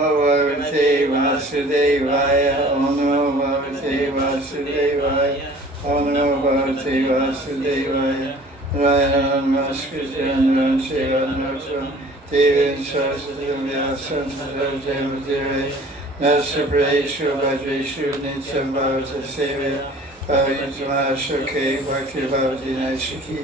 Bhagavate Vasudevaya, Om Namo Bhagavate Vasudevaya, Om Namo Bhagavate Vasudevaya, Raya Namaskritan Ranchevan Notam, Devin Saraswatam Vyasam Saraswatam Dire, Nasapreshu Vajreshu Nityam Bhavata Sevya, Bhavati Mahashake Bhakti Bhavati Naishaki,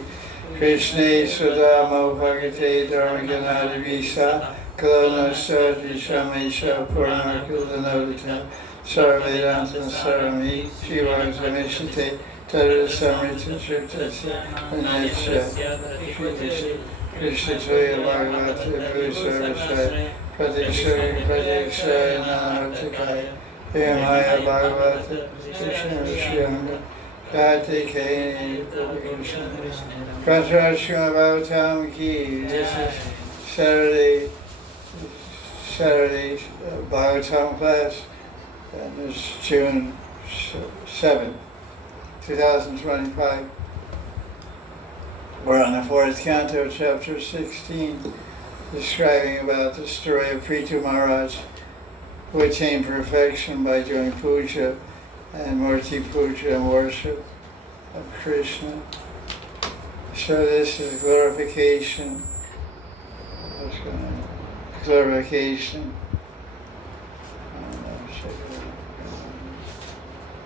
Krishna Sudamo Bhagavate Dharmaganadi Visa, Kalana Sadrisha Mesha Purnarkulanodita Sarvedantam Sarami Shivasamishate Tadra Samrita Shritasya Anetsya Krishna Toya Bhagavata Bhusarvasaya Pradeshaya Pradeshaya Nanatakaya Hemaya Bhagavata Krishna Rishyanga Kati Kani Krishna Pratarashma Bhagavatam Ki. This is Saturday Bhagavatam class, and it's June 7th, 2025. We're on the 4th Canto, chapter 16, describing about the story of Prithu Maharaj, who attained perfection by doing puja and murti puja and worship of Krishna. So this is glorification. Glorification.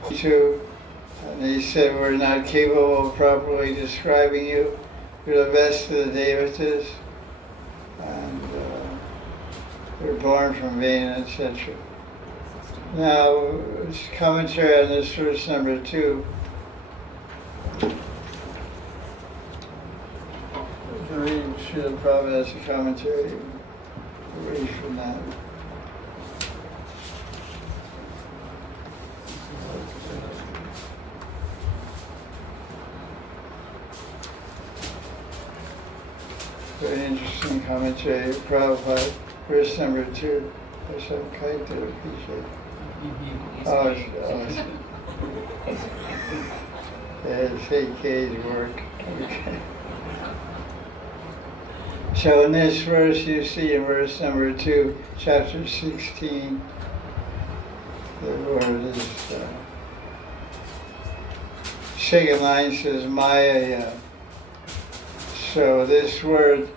And he said, we're not capable of properly describing you. You're the best of the devatas, and you're born from Vena, etc. Now, commentary on this verse number 2. We can read Srila Prabhupada's commentary. Read from that. Very interesting commentary of Prabhupada, verse number 2. There's some Canto appreciate. It's AK's work. Okay. So in this verse, you see in verse number 2, chapter 16, the word is, second line says Maya. So this word,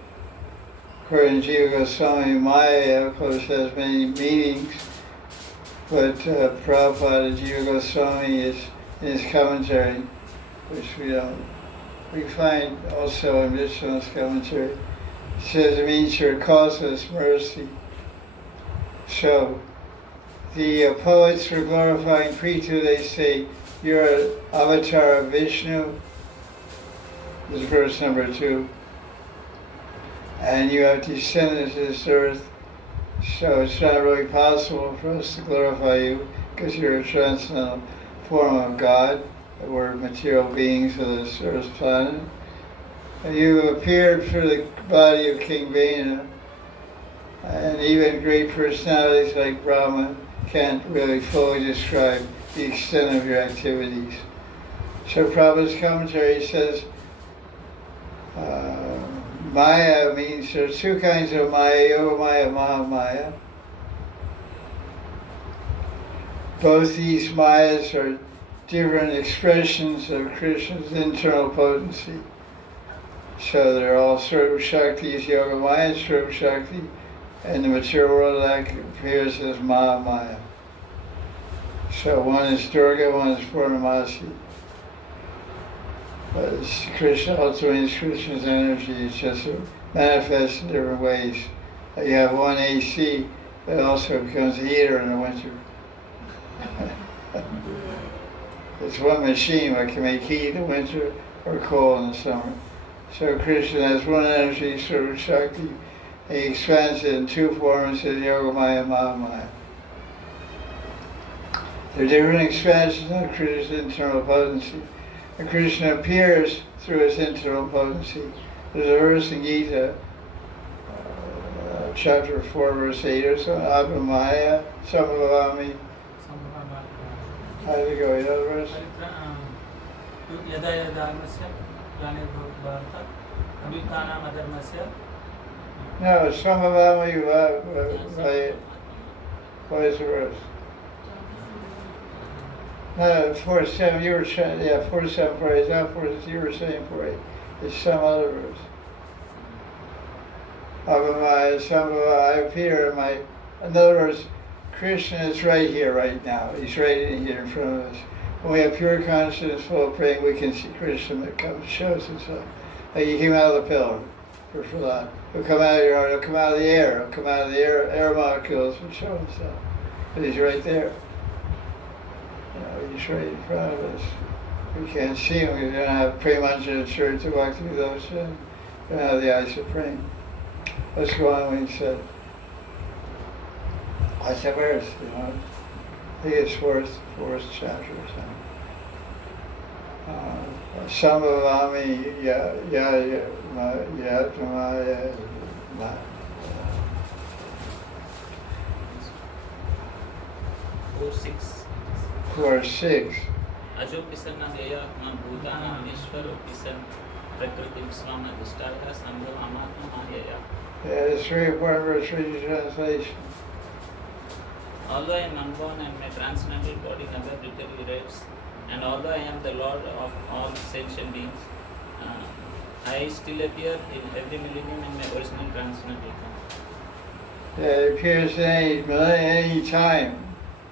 according to Jiva Goswami, Maya, of course, has many meanings, but Prabhupada and Jiva Goswami is in his commentary, which we find also in Vishnu's commentary. It says it means your causeless mercy. So the poets were glorifying Prithu. They say, you're an avatar of Vishnu. This is verse number 2. And you have descended to this earth. So it's not really possible for us to glorify you because you're a transcendental form of God. We're material beings of this earth's planet. And you appeared for the body of King Vena, and even great personalities like Brahma can't really fully describe the extent of your activities. So Prabhupada's commentary says, Maya means there's two kinds of Maya, Yoga Maya, Mahamaya. Both these Mayas are different expressions of Krishna's internal potency. So they're all Swarup Shakti's Yoga Maya, Swarup Shakti, and the material world that appears as Mahamaya. So one is Durga, one is Purnamasi. But it's Krishna, ultimately it's Krishna's energy, it's just manifests in different ways. You have one AC, but it also becomes a heater in the winter. It's one machine that can make heat in the winter or cold in the summer. So Krishna has one energy, Swarup Shakti. He expands it in two forms, as Yoga Maya, Mahamaya. They're different expansions of Krishna's internal potency. And Krishna appears through his internal potency. There's a verse in Gita, chapter 4, verse 8 or so, Abhamaya, Samabhavami. How does it go? You know the verse? No, Samabhavami. What is the verse? No, 47, you were saying, 47, 48, it's not 47, you were saying 48. It's some other verse. I appear in my, in other words, Krishna is right here, right now. He's right in here in front of us. When we have pure consciousness, full of praying, we can see Krishna that comes, shows himself. Like he came out of the pillar for that. He'll come out of your heart, he'll come out of the air, he'll come out of the air molecules and show himself. But he's right there. He's right in front of us. We can't see him because we don't have Premanjana Church to walk through those things. We don't have the eye supreme. Let's go on when he said, what's that verse? I think it's fourth chapter or something. Samavami Yatamaya. 4:6. Ajopisan Nagaya Bhutana Nishwaro Pisan Prakriti Swama Distaka Sambho Amatma Mahaya. Yeah, it's very important verse for your translation. Although I am unborn and my transcendental body never deteriorates, and although I am the Lord of all sentient beings, I still appear in every millennium in my original transcendental form. Yeah, it appears at any time.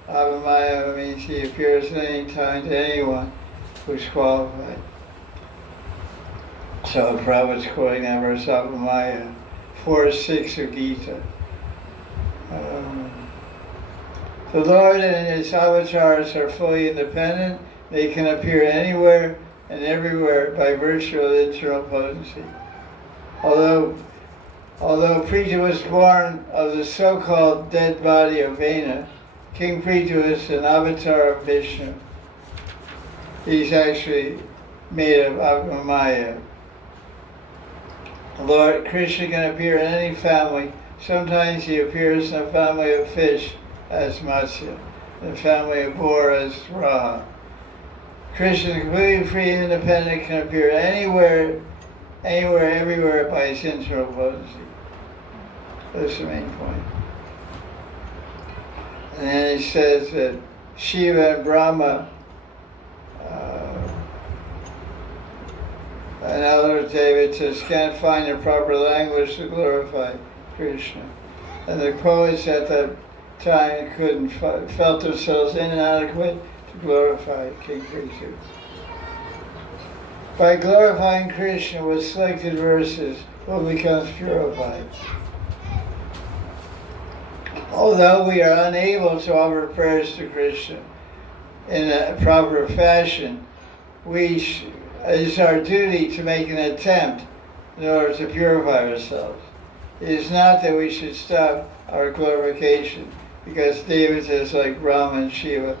Abhamaya means he appears at any time to anyone who's qualified. So Prabhupada's quoting that verse, Abhamaya, 4:6 of Gita. The Lord and his avatars are fully independent. They can appear anywhere and everywhere by virtue of internal potency. Although Prithu was born of the so-called dead body of Vena, King Prithu is an avatar of Vishnu. He's actually made of Agmamaya. Lord Krishna can appear in any family. Sometimes he appears in a family of fish as Matsya, in a family of boar as Raha. Krishna, completely free and independent, can appear anywhere, everywhere by his internal potency. That's the main point. And then he says that Shiva and Brahma and other devas can't find the proper language to glorify Krishna. And the poets at that time felt themselves inadequate to glorify King Prithu. By glorifying Krishna with selected verses, one becomes purified. Although we are unable to offer prayers to Krishna in a proper fashion, it is our duty to make an attempt in order to purify ourselves. It is not that we should stop our glorification, because devatas like Brahma and Shiva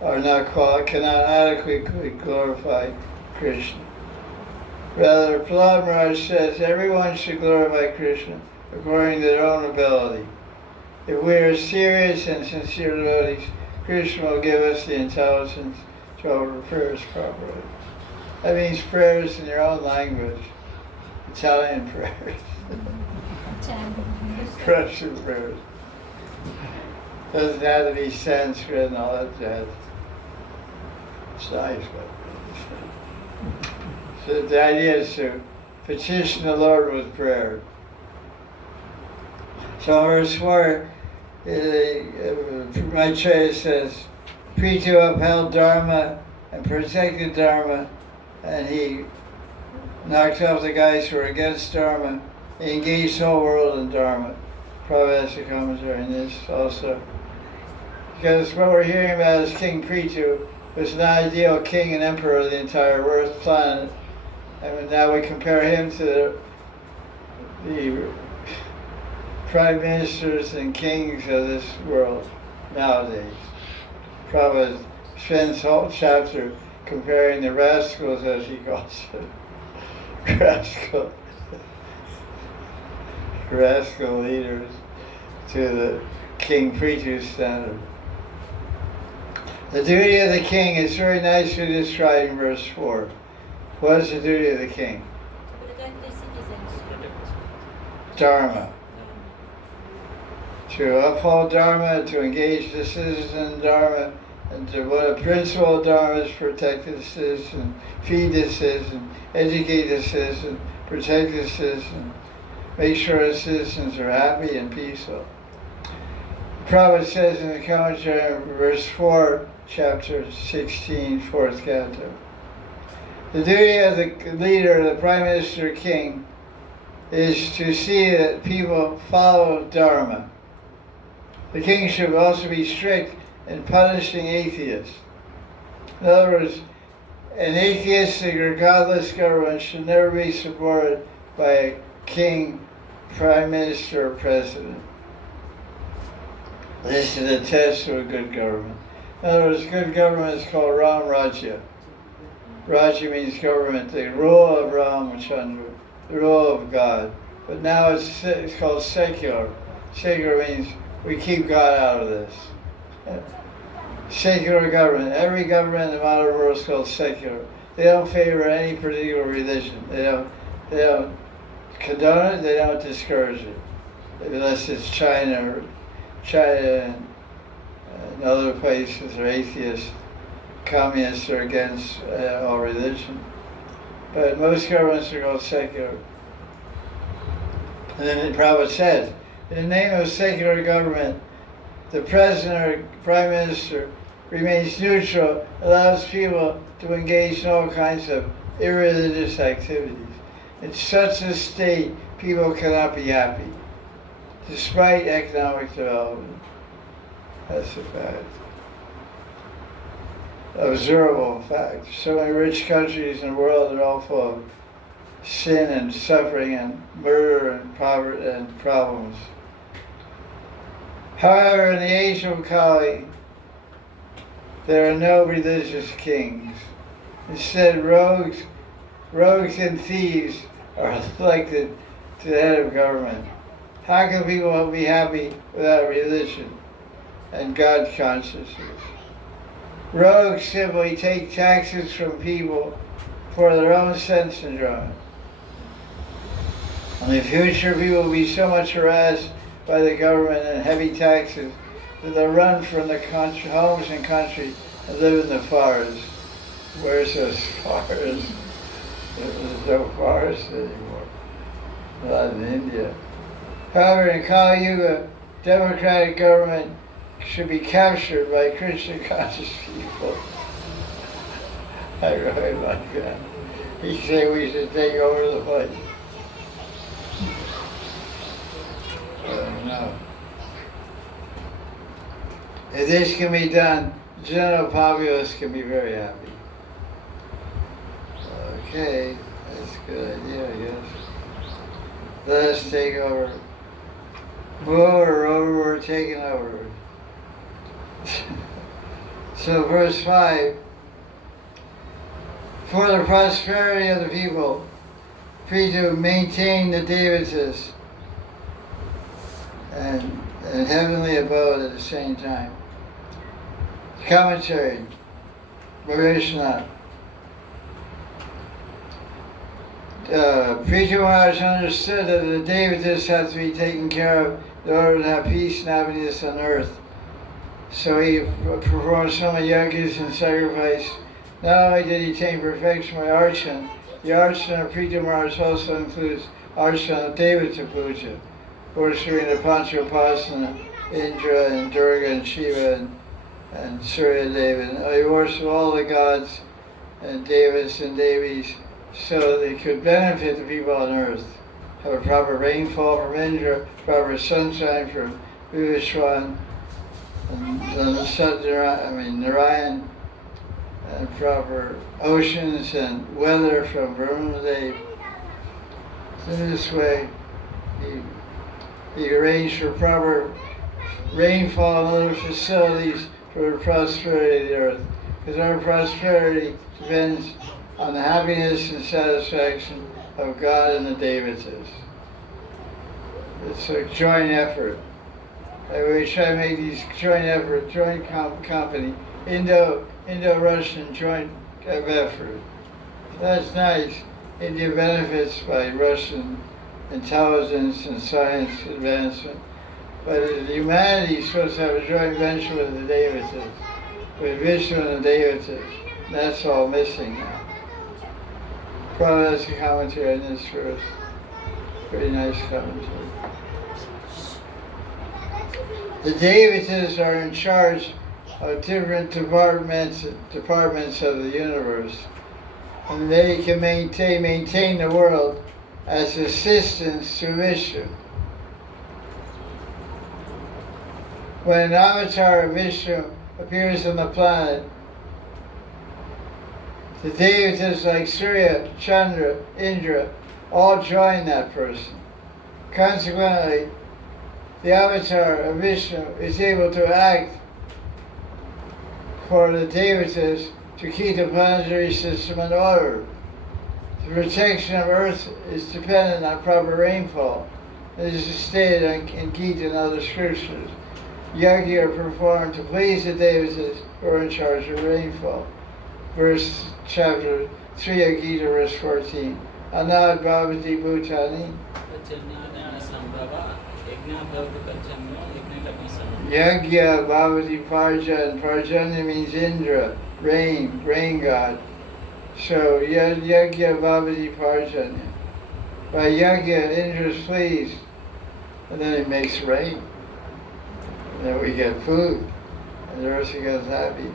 cannot adequately glorify Krishna. Rather, Prahlad Maharaj says everyone should glorify Krishna according to their own ability. If we are serious and sincere devotees, Krishna will give us the intelligence to offer prayers properly. That means prayers in your own language, Italian prayers, Russian prayers. Doesn't have to be Sanskrit and all that jazz. It's nice, but so the idea is to petition the Lord with prayer. So verse 4, Maitreya says, Prithu upheld Dharma and protected Dharma, and he knocked off the guys who were against Dharma. He engaged the whole world in Dharma. Prabhupada has a commentary on this also. Because what we're hearing about is King Prithu was an ideal king and emperor of the entire Earth planet. And now we compare him to the prime ministers and kings of this world nowadays. Prabhupada spends a whole chapter comparing the rascals, as he calls it, rascal leaders, to the King Prithu standard. The duty of the king is very nicely described in verse 4. What is the duty of the king? Dharma. to uphold Dharma, to engage the citizen in Dharma, and to what a principle of Dharma is protect the citizen, feed the citizen, educate the citizen, protect the citizen, make sure the citizens are happy and peaceful. Prabhupada says in the commentary, verse 4, chapter 16, 4th canto, the duty of the leader, the prime minister, king, is to see that people follow Dharma. The king should also be strict in punishing atheists. In other words, an atheistic or godless government should never be supported by a king, prime minister, or president. This is a test of a good government. In other words, good government is called Ram Rajya. Rajya means government, the rule of Ramachandra, the rule of God. But now it's called secular. Secular means we keep God out of this. Secular government. Every government in the modern world is called secular. They don't favor any particular religion. They don't condone it. They don't discourage it, unless it's China and other places are atheists. Communists are against all religion. But most governments are called secular. And then the Prabhupada said, in the name of secular government, the president or prime minister remains neutral, allows people to engage in all kinds of irreligious activities. In such a state, people cannot be happy, despite economic development. That's a fact. Observable fact. So many rich countries in the world are all full of sin and suffering and murder and poverty and problems. However, in the age of Kali, there are no religious kings. Instead, rogues and thieves are elected to the head of government. How can people be happy without religion and God consciousness? Rogues simply take taxes from people for their own sense enjoyment. In the future, people will be so much harassed by the government and heavy taxes that they'll run from the homes and country and live in the forests. Where's those forests? There's no forests anymore. Not in India. However, in Kali Yuga, democratic government should be captured by Krishna conscious people. I really like that. He said we should take over the place. No. If this can be done, the general populace can be very happy. Okay, that's a good idea, I guess. Let us take over. We're taking over. So verse 5, for the prosperity of the people, free to maintain the devatas and heavenly abode at the same time. Commentary, Maharaj. Preacher Maharaj understood that the devatas have to be taken care of in order to have peace and happiness on earth. So he performed so many yagas and sacrifice. Not only did he attain perfection by archana, the archana of Preacher Maharaj also includes archana of Devata Puja, worshipping the Panchopasana, Indra and Durga and Shiva and Surya Deva. And he worshipped all the gods and devas and devis so that they could benefit the people on earth. Have a proper rainfall from Indra, proper sunshine from Vivishwan, and Narayan, and proper oceans and weather from Varuna. In this way, he arranged for proper rainfall and other facilities for the prosperity of the earth. Because our prosperity depends on the happiness and satisfaction of God and the devatas. It's a joint effort. We try to make these joint effort, joint company, Indo-Russian joint effort. That's nice. India benefits by Russian intelligence and science advancement. But humanity is supposed to have a joint venture with the devatas, with Vishnu and the devatas. That's all missing now. Prabhupada's commentary on this verse. Very nice commentary. The devatas are in charge of different departments of the universe, and they can maintain the world as assistants to Vishnu. When an avatar of Vishnu appears on the planet, the devatas like Surya, Chandra, Indra all join that person. Consequently, the avatar of Vishnu is able to act for the devatas to keep the planetary system in order. The protection of Earth is dependent on proper rainfall. This is stated in Gita and other scriptures. Yajna are performed to please the devatas who are in charge of rainfall. Verse chapter 3 of Gita, verse 14. Anad Babaji Bhutani. Yajna Bhavati Parjan. Parjanya means Indra, rain god. So Yajna Bhavati Parjanya. By Yajna, Indra is pleased, and then he makes rain. And then we get food, and the earth becomes happy.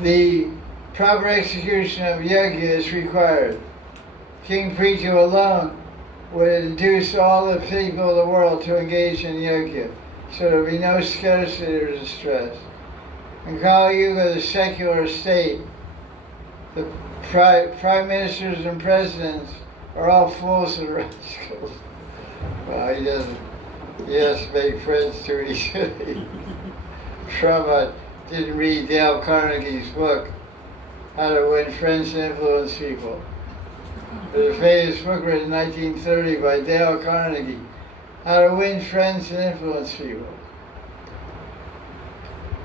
The proper execution of Yajna is required. King Prithu alone would induce all the people of the world to engage in Yajna, so there would be no scarcity or distress. In Kali Yuga, the secular state, the prime ministers and presidents are all fools and rascals. Well, he doesn't. He has to make friends too easily. Prabhupada didn't read Dale Carnegie's book, How to Win Friends and Influence People. There's a famous book written in 1930 by Dale Carnegie, How to Win Friends and Influence People.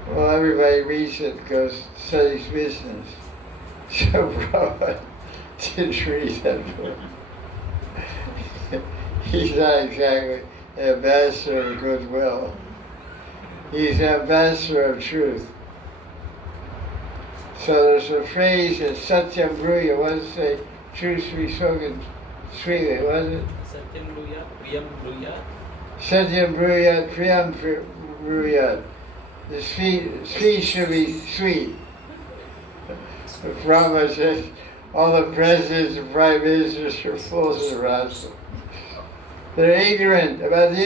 Well, everybody reads it because studies business. So Prabhupada didn't read that book. He's not exactly an ambassador of goodwill. He's an ambassador of truth. So there's a phrase that Satyam Bruya, what does it say? Truth to be spoken sweetly, what is it? Satyam Bruya, Priyam Bruya. Satyam Bruya, Priyam Bruya. The speech should be sweet. The Brahma says all the presidents and prime ministers are fools and rascals. They're ignorant about the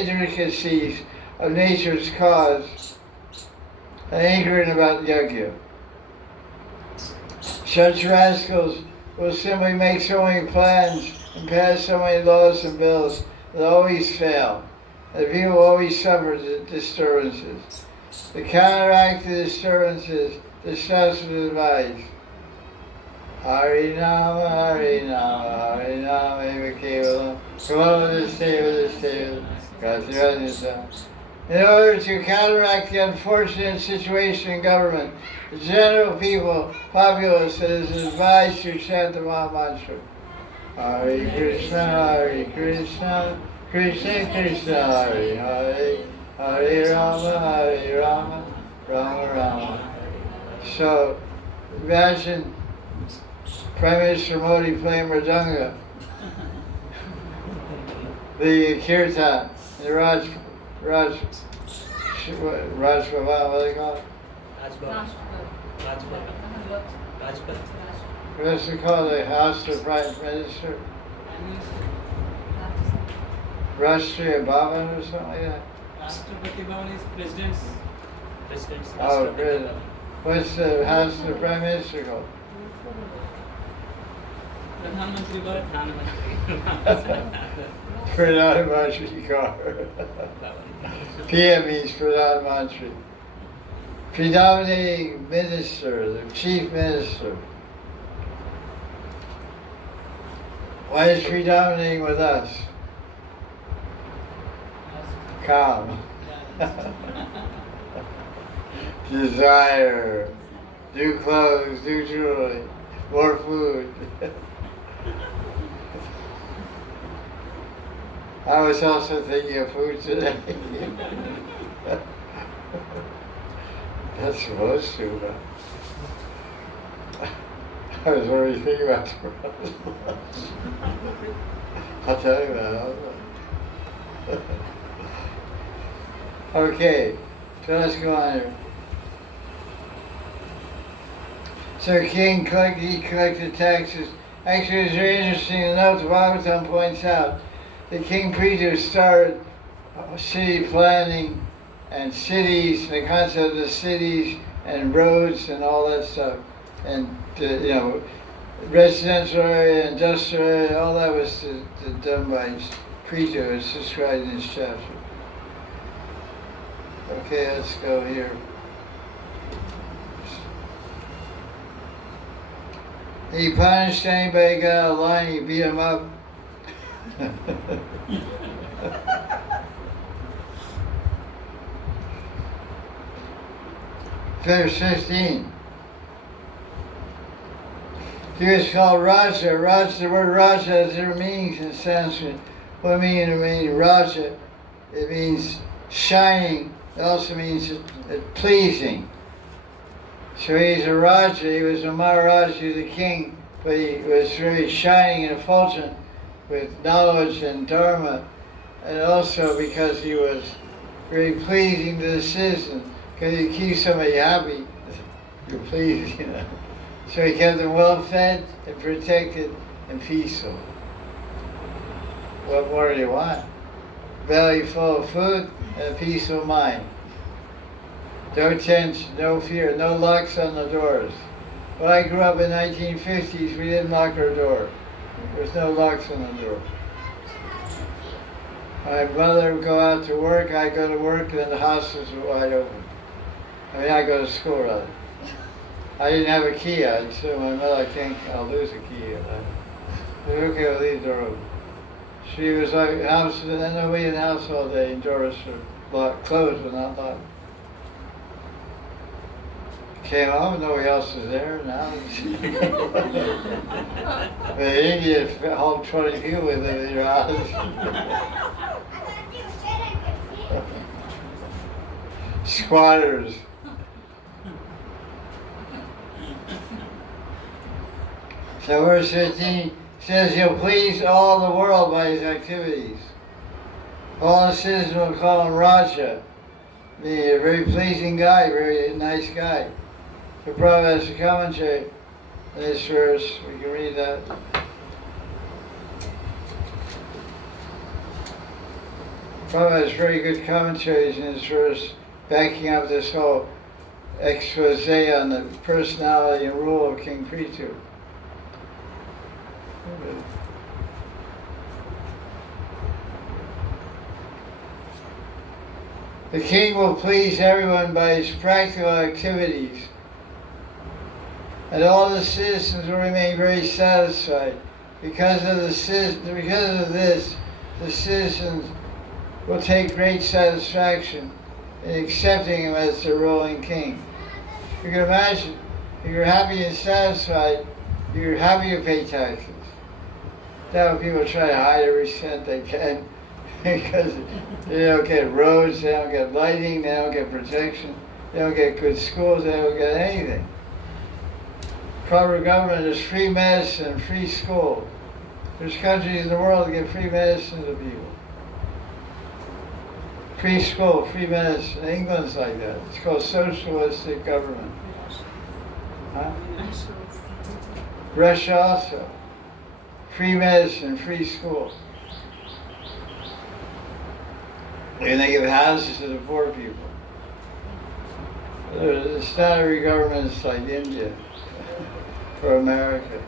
intricacies of nature's cause and ignorant about Yajna. Such rascals will simply make so many plans and pass so many laws and bills that always fail. The people always suffer disturbances. To counteract the disturbances, the Shastra advise. Harinama, Harinama, Harinama, Eva Kevalam. Come on with this table, In order to counteract the unfortunate situation in government, the general people, populace, is advised to chant the Mahamantra. Hare Krishna, Krishna Krishna, Hare Hare, Hare Rama, Rama Rama. So, imagine Prime Minister Modi playing Mridanga, the Kirtan, the Raj Bhavan, what do they call it? What's it called? The House of Prime Minister? Rashtriya Bhavan or something like that? Rashtrapati Bhavan is President's. Oh, President. What's the House of the Prime Minister called? Pradhan Mantri Bhavan. Pradhan Mantri Car. PM means Pradhan Mantri. Predominating minister, the chief minister. What is predominating with us? Calm. Desire. New clothes, new jewelry, more food. I was also thinking of food today. That's supposed to, but I was already thinking about tomorrow's lunch. I'll tell you about it. Okay, so let's go on here. So king collected taxes. Actually, it's very interesting to note, the Bhagavatam points out that King Prithu started city planning and cities, the concept of the cities and roads and all that stuff. And, residential area, industrial area, all that was done by Prithu, as described in this chapter. Okay, let's go here. He punished anybody got out of line, he beat him up. Verse 15. He was called Raja. The word Raja has different meanings in Sanskrit. What means Raja? It means shining. It also means pleasing. So he's a Raja, he was a Maharaj, he was a king, but he was very shining and effulgent with knowledge and dharma, and also because he was very pleasing to the citizens, because he keeps somebody happy, you're pleased, So he kept them well fed and protected and peaceful. What more do you want? Belly full of food and a peaceful mind. No tension, no fear, no locks on the doors. When I grew up in the 1950s, we didn't lock our door. There was no locks on the door. My mother would go out to work, I'd go to work, and then the house was wide open. I go to school rather. I didn't have a key. I said, my mother, I'll lose a key. I said, okay, I'll leave the door open. She was like, house, and then nobody in the house all day, and doors were locked, closed but not locked. Came home, nobody else was there now. But in India, all 20 people live in your house. Squatters. So verse 15 says he'll please all the world by his activities. All the citizens will call him Raja, meaning a very pleasing guy, very nice guy. The Prabhupada has a commentary in this verse. We can read that. Prabhupada has very good commentaries in this verse, backing up this whole expose on the personality and rule of King Prithu. The king will please everyone by his practical activities, and all the citizens will remain very satisfied. Because of this, the citizens will take great satisfaction in accepting him as the ruling king. You can imagine, if you're happy and satisfied, you're happy to pay taxes. Now people try to hide every cent they can because they don't get roads, they don't get lighting, they don't get protection, they don't get good schools, they don't get anything. Proper government is free medicine, free school. There's countries in the world that give free medicine to people. Free school, free medicine. England's like that. It's called socialistic government. Huh? Russia also. Free medicine, free school. And they give houses to the poor people. It's not every government is like India or America.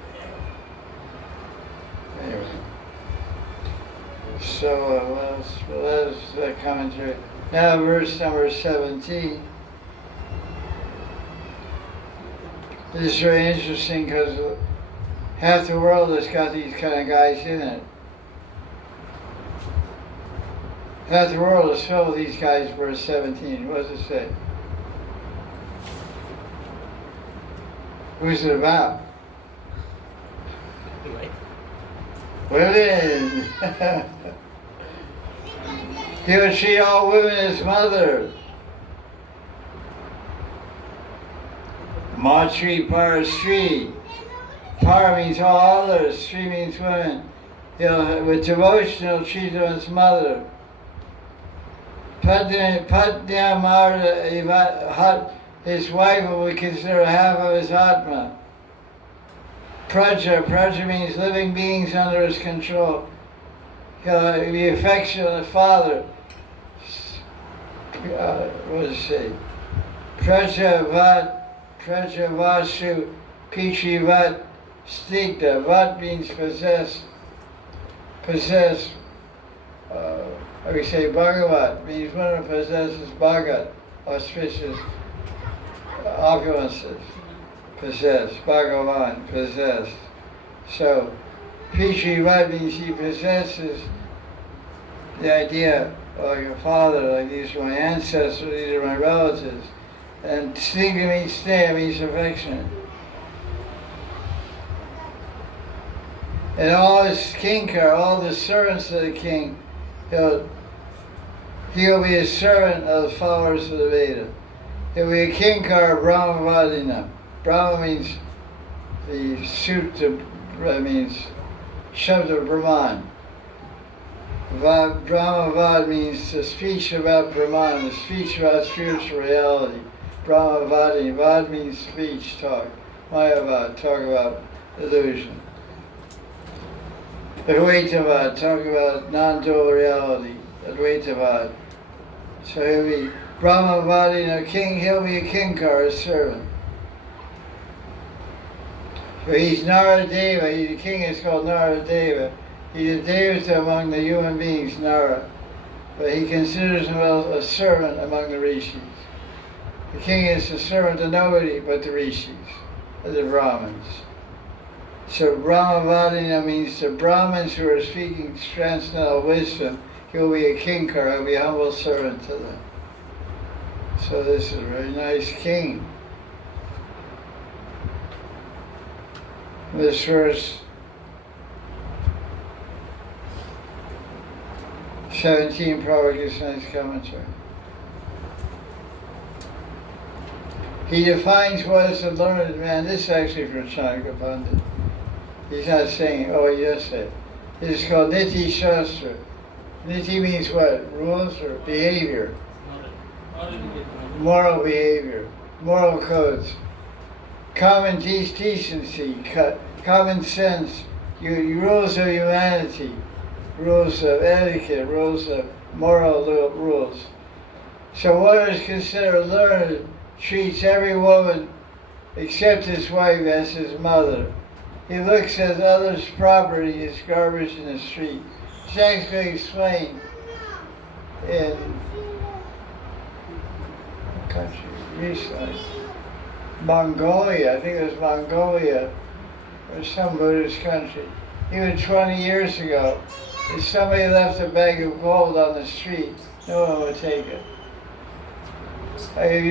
Anyway. So, what else? That commentary. Now, verse number 17. This is very interesting because half the world has got these kind of guys in it. Half the world is filled with these guys, verse 17. What does it say? Who's it about? Women! He would treat all women as mothers. Matri par Sri. Par means all others, Sri means women. With devotion, he'll treat them as mother. His wife will be considered half of his Atma. Praja means living beings under his control. He'll be affectionate on the father. What does it say? Prajavasu Pichivat Stigda. Vat means possess. Possess. We say Bhagavat means one who possesses Bhagat, auspicious opulences. Possess. Bhagavan, possessed. So, Pichivat means he possesses the idea like a father, like these are my ancestors, these are my relatives. And Stigma means stay, means affectionate. And all his kinkar, all the servants of the king, he'll be a servant of the followers of the Veda. He'll be a kinkar Brahmavadina. Brahma means the Sutta, means Shabda Brahman. Brahmavad means the speech about Brahman, the speech about spiritual reality. Brahmavadi, Vad means speech, talk. Mayavad, talk about illusion. Advaitavad, talk about non-dual reality. Advaitavad. So he'll be Brahmavadi, a king, he'll be a kinkar, a servant. So he's Naradeva, the king is called Naradeva. He's a devata among the human beings, Nara. But he considers himself a servant among the rishis. The king is a servant to nobody but the rishis, the Brahmins. So Brahmavadina means the Brahmins who are speaking transcendental wisdom. He'll be a kinkar, he'll be a humble servant to them. So this is a very nice king. This verse 17 probably gives a nice commentary. He defines what is a learned man. This is actually from Chanakya Pandit. He's not saying, oh, he just said. This is called Niti Shastra. Niti means what? Rules or behavior? Moral behavior. Moral codes. Common decency. Common sense. Rules of humanity. Rules of etiquette. Rules of moral rules. So what is considered learned treats every woman except his wife as his mother. He looks at others' property as garbage in the street. It's actually explained in a country recently. Mongolia, I think it was Mongolia, or some Buddhist country. Even 20 years ago, if somebody left a bag of gold on the street, no one would take it. If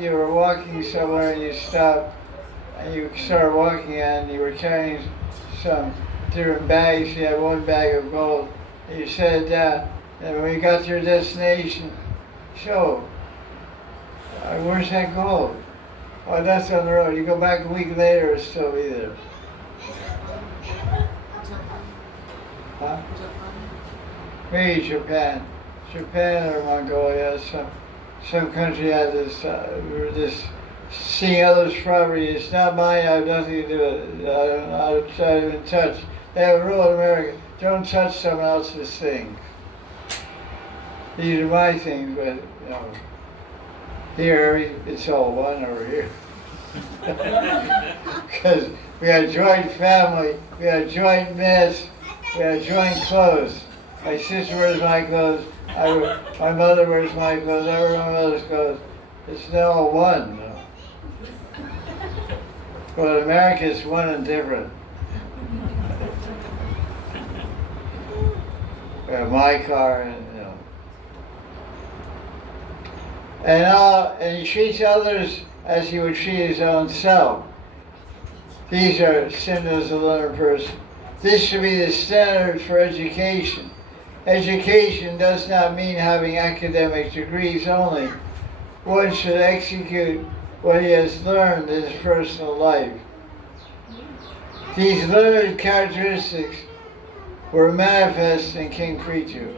you were walking somewhere and you stopped and you started walking and you were carrying some different bags, you had one bag of gold, and you set it down, and when you got to your destination, where's that gold? Oh, that's on the road. You go back a week later, it'll still be there. Huh? Maybe Japan or Mongolia, some country has this seeing others' property. It's not mine. I have nothing to do with it. I don't even touch. They have a rule in America: don't touch someone else's things. These are my things, but here it's all one over here. Because we had joint family, we had joint mess, we had joint clothes. My sister wears my clothes. My mother wears my clothes. I wear my mother's clothes. It's now one. But in America, it's one and different. My car, and he treats others as he would treat his own self. These are symbols of a learned person. This should be the standard for education. education does not mean having academic degrees only. One should execute what he has learned in his personal life. These learned characteristics were manifest in King Prithu.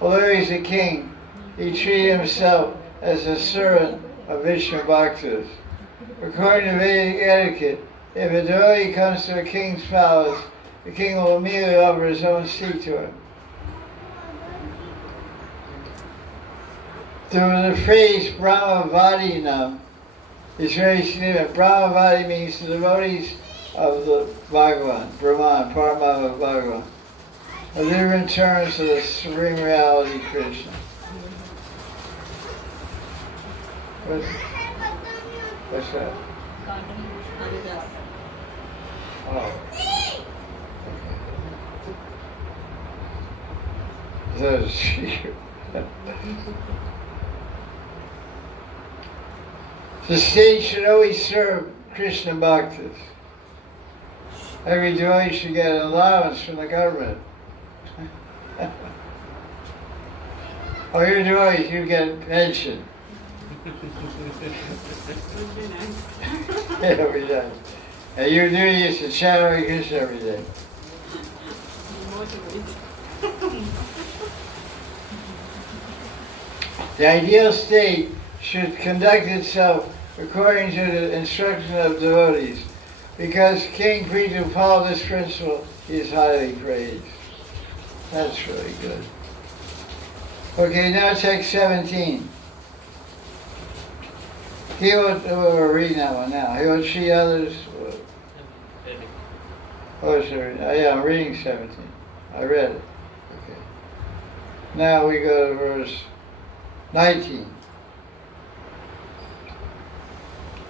Although he's a king, he treated himself as a servant of Vishnu Bhaktas. According to Vedic etiquette, if a devotee comes to a king's palace, the king will immediately offer his own seat to him. The phrase Brahmavadinam is very significant. Brahmavadi means the devotees of the Bhagavan, Brahman, Paramatma of Bhagavan. A different terms of the Supreme Reality Krishna. What's that? Oh. That's true. The state should always serve Krishna Bhaktas. Every devotee should get an allowance from the government. Oh, you're devotees, you get a pension. Yeah, every day. And your duty is to chant Hare Krishna every day. The ideal state should conduct itself according to the instruction of devotees. Because King Prithu followed this principle, he is highly praised. That's really good. Okay, now text 17. He will, we're reading that one now. He will treat others. Oh, sorry. Yeah, I'm reading 17. I read it. Okay. Now we go to verse 19.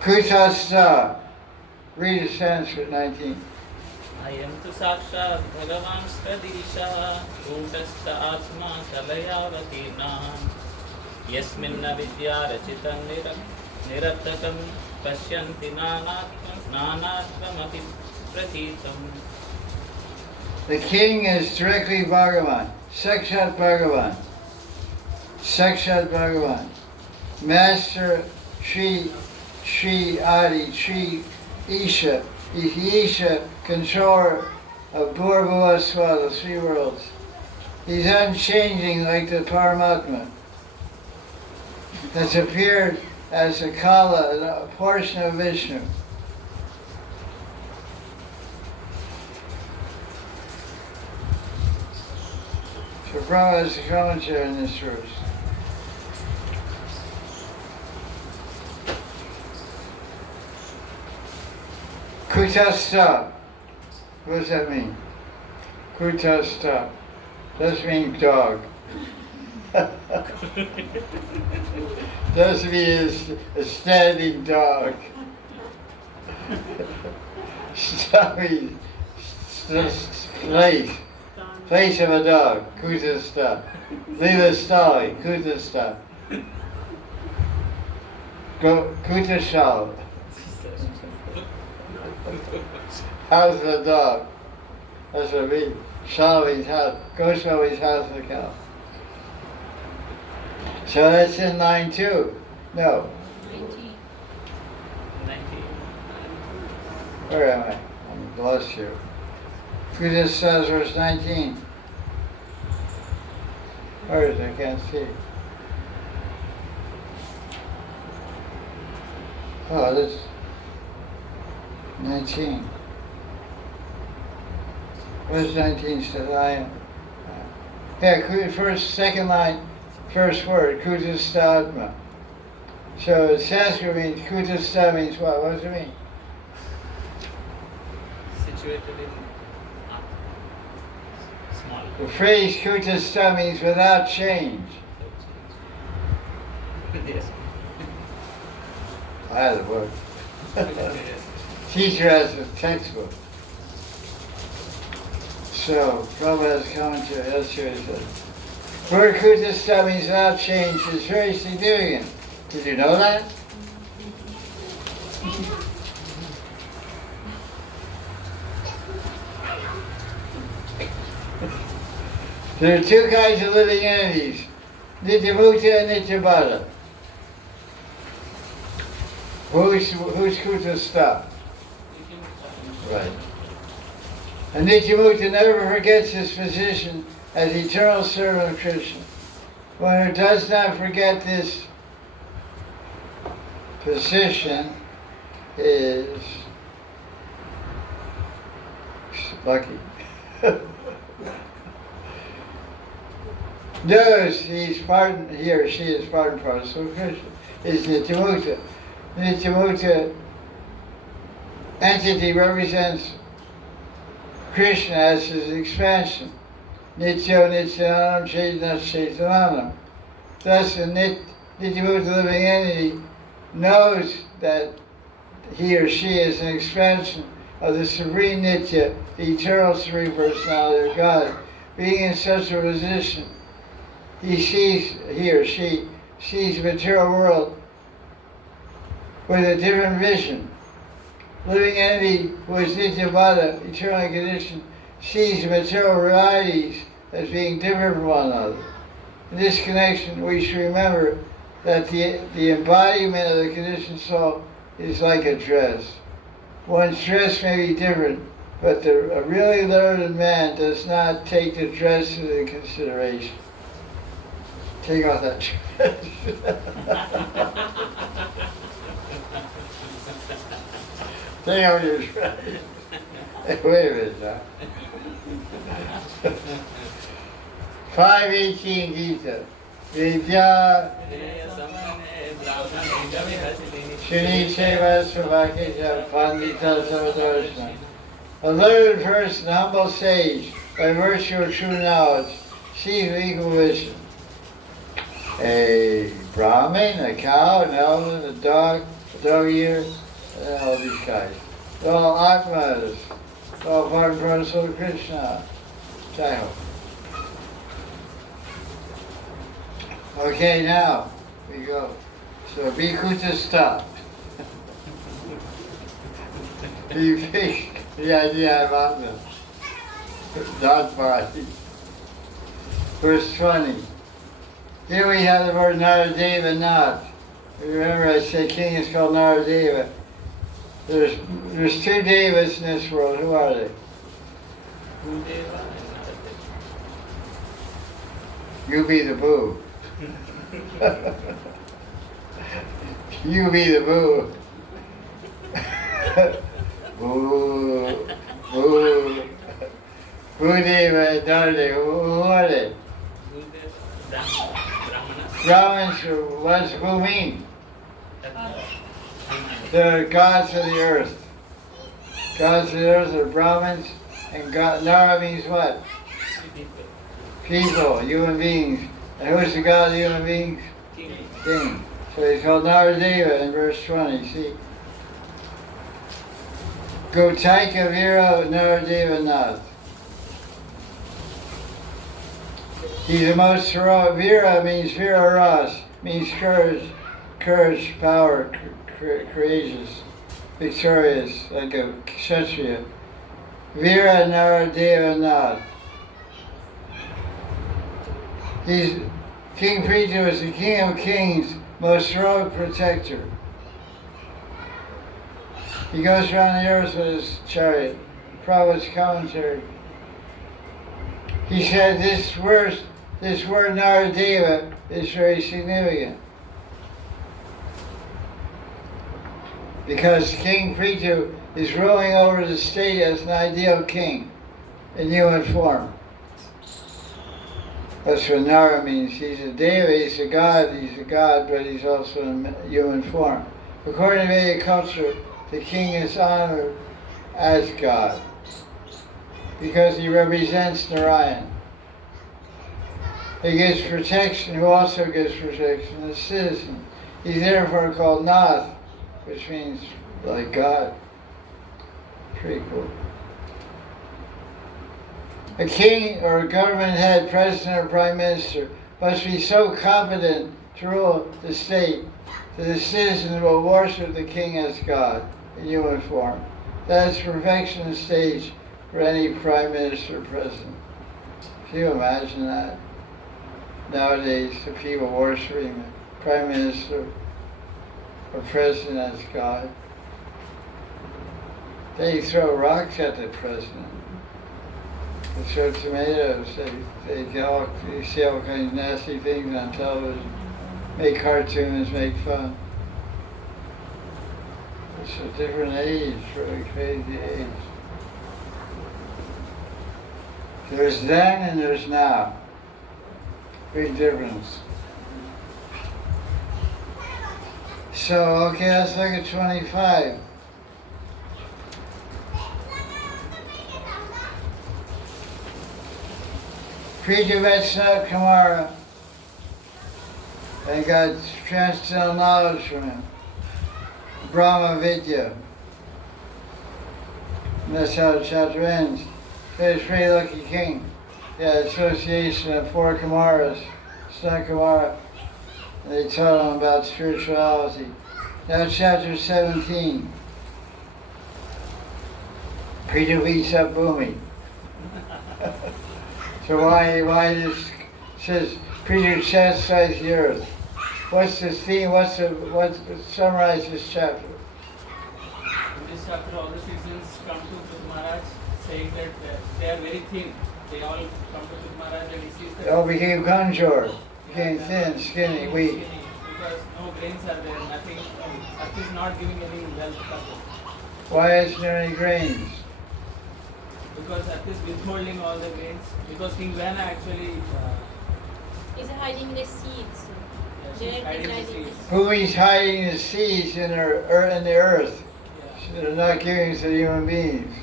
Kutasta. Read the Sanskrit 19. Ayam tu sakshat bhagavan stadisha kutastha atma salayavatinam yasminna vidya rachitam nirattakam pashyanti nanatvam pratitam. The king is directly Bhagavan, Sakshat Bhagavan. Sakshat Bhagavan. Master Sri Adi, Sri Isha. He's Isha, controller of Bhurvavasva, the three worlds. He's unchanging like the Paramatma that's appeared as a Kala, a portion of Vishnu. So Brahma has a commentary in this verse. Kutasta. What does that mean? Kutasta. Does mean dog. Does mean a standing dog. Stali. Place of a dog. Kutasta. Lila Stali. Kutasta. Kutashal. House of the dog. That's what I mean. Shalavi's house. Goswami's house of the cow. So that's in line 2. No. 19. Where am I? I'm lost here. Kudas says verse 19. Where is it? I can't see. Oh, that's 19. Verse 19 says, I am. Yeah, first, second line, first word, Kutastadma. So Sanskrit means, Kutasta means what? What does it mean? Situated in small. The phrase Kutasta means without change. Yes. I had a book. Teacher has a textbook. So, Prabhupada's commentary, that's what it says. Word Kutasta means without change is very significant. Did you know that? There are two kinds of living entities, Nityamukta and Nityabhata. Who's Kuta stuff? Right. And Nityamukta never forgets his position as eternal servant of Krishna. One who does not forget this position is lucky. Knows he or she is part and parcel of Krishna. Is Nityamukta. Nityamukta entity represents Krishna as his expansion. Nityo Nityanam Chaitanya Chaitanam. Thus, the Nityamukta living entity knows that he or she is an expansion of the Supreme Nitya, the eternal Supreme Personality of God. Being in such a position, he or she sees the material world with a different vision. Living entity who is Nityabhata, eternally conditioned, sees the material varieties as being different from one another. In this connection, we should remember that the embodiment of the conditioned soul is like a dress. One's dress may be different, but a really learned man does not take the dress into consideration. Take off that dress. Take off your dress. Hey, wait a minute now. 5:18 Gita. Vidya Shuni Seva Savakija Pandita Savadarshana. A learned person, humble sage, by virtue of true knowledge, sees with equal vision. A Brahmin, a cow, an elephant, a dog eater, and all these guys. They're all Atmas. They're all part and parcel of Krishna. Jai Ho. Okay, now we go. So Bhikuta stopped. You pick the idea about them. Not body. Verse 20. Here we have the word Naradeva Nath. Remember I said king is called Naradeva. There's two devas in this world. Who are they? You be the boo. You be the boo. Boo. Boo. Boo Deva, Naradeva. Who are they? Brahmins. What does boo mean? They're gods of the earth. Gods of the earth are Brahmins, and Nara means what? People, human beings. And who's the god of human beings? King. So he's called Naradeva in verse 20. See? Gotaika Vira Naradeva Nath. He's the most heroic. Vira means Vira Ras, means courage, power, courageous, victorious, like a Kshatriya. Vira Naradeva Nath. King Prithu is the king of kings, most heroic protector. He goes around the earth with his chariot. Prabhupada's commentary. He said this word Naradeva is very significant. Because King Prithu is ruling over the state as an ideal king in human form. That's what Nara means. He's a deva, he's a god, but he's also in human form. According to Vedic culture, the king is honored as God because he represents Narayan. He gives protection, who also gives protection to citizens. He's therefore called Nath, which means like God. Pretty cool. A king or a government head, president or prime minister, must be so competent to rule the state that the citizens will worship the king as God in human form. That is perfection stage for any prime minister or president. Can you imagine that? Nowadays, the people worshiping the Prime Minister or President as God. They throw rocks at the President. They throw tomatoes. You see all kinds of nasty things on television. Make cartoons, make fun. It's a different age, really crazy age. There's then and there's now. Big difference. So, okay, let's look at 25. Preacher met Sanat Kumara and got transcendental knowledge from him. Brahma Vidya. And that's how the chapter ends. He's a pretty lucky king. Yeah, association of 4 Kumaras, Sanat Kumara. And they taught him about spirituality. Now chapter 17. Preacher beats up Bhumi. So why this says preacher chastise the earth? What's the theme? Summarize this chapter? In this chapter, all the citizens come to Maharaj saying that they are very thin. They all come to Maharaj and he sees that They all became conjure, became thin, skinny, weak. Because no grains are there, nothing. Earth is not giving any wealth. Why isn't there any grains? Because Earth is withholding all the grains. Because King Vana actually Is hiding the seeds. she's hiding the seeds. Bhumi's hiding the seeds in the earth. Yeah. So they're not giving to the human beings.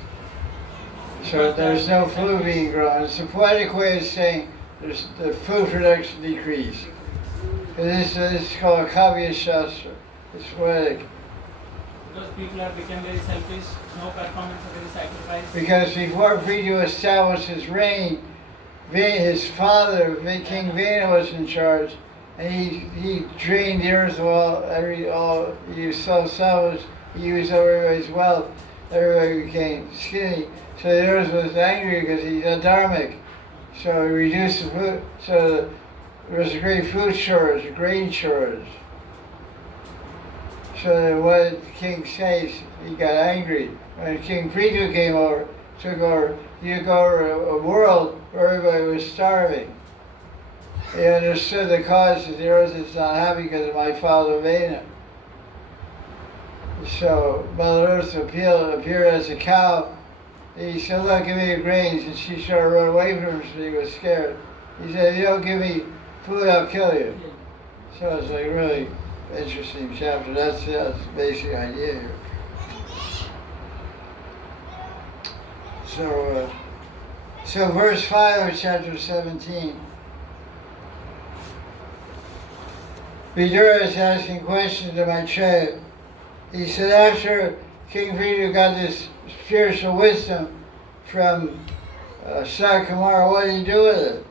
So there's no food being grown. It's a poetic way of saying there's the food production decreased. This is called a Kavya Shastra. It's poetic. Because people have become very selfish, no performance of any sacrifice. Because before Prithu established his reign, his father, King Vena, was in charge, and he drained the earth of he was so selfish, he used everybody's wealth, everybody became skinny. So the earth was angry because he's adharmic. So he reduced the food, so there was a great food shortage, a grain shortage. So what did the king say? He got angry. When King Prithu came over, took over a world where everybody was starving. He understood the cause that the earth is not happy because of my father Vena. So Mother Earth appeared as a cow. He said, look, give me the grains. And she started to run away from him, so he was scared. He said, if you don't give me food, I'll kill you. So it's like really interesting chapter. That's the basic idea here. So verse 5 of chapter 17. Vidura is asking questions to Maitreya. He said after King Prithu got this spiritual wisdom from Sanat Kumara, what did he do with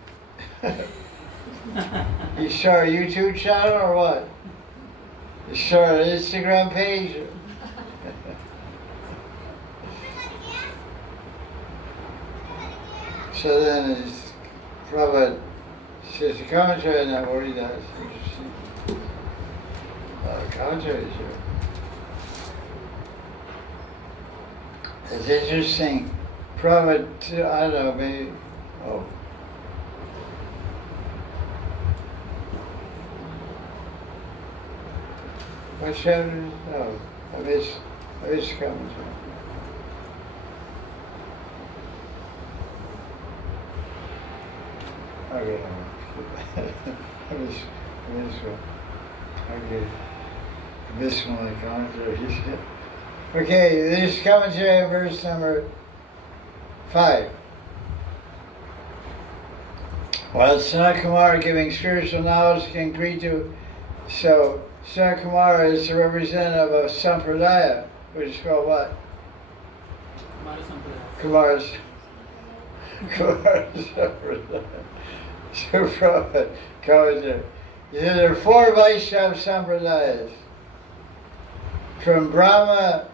it? He started a YouTube channel or what? He started an Instagram page? So then his Prabhupada says the commentary on that what he does. Interesting. A lot of commentaries here. It's interesting. Prabhupada, I don't know, maybe, what chapter is it? Oh, I missed commentary. Okay, I missed one. Okay, I missed one of the commentaries. Okay, this commentary on verse number 5. While Sanat Kumara giving spiritual knowledge to King Prithu, so Sanat Kumara is the representative of Sampradaya, which is called what? Kumara's Sampradaya. So Prabhupada commentary. He said there are 4 Vaishnava Sampradayas. From Brahma,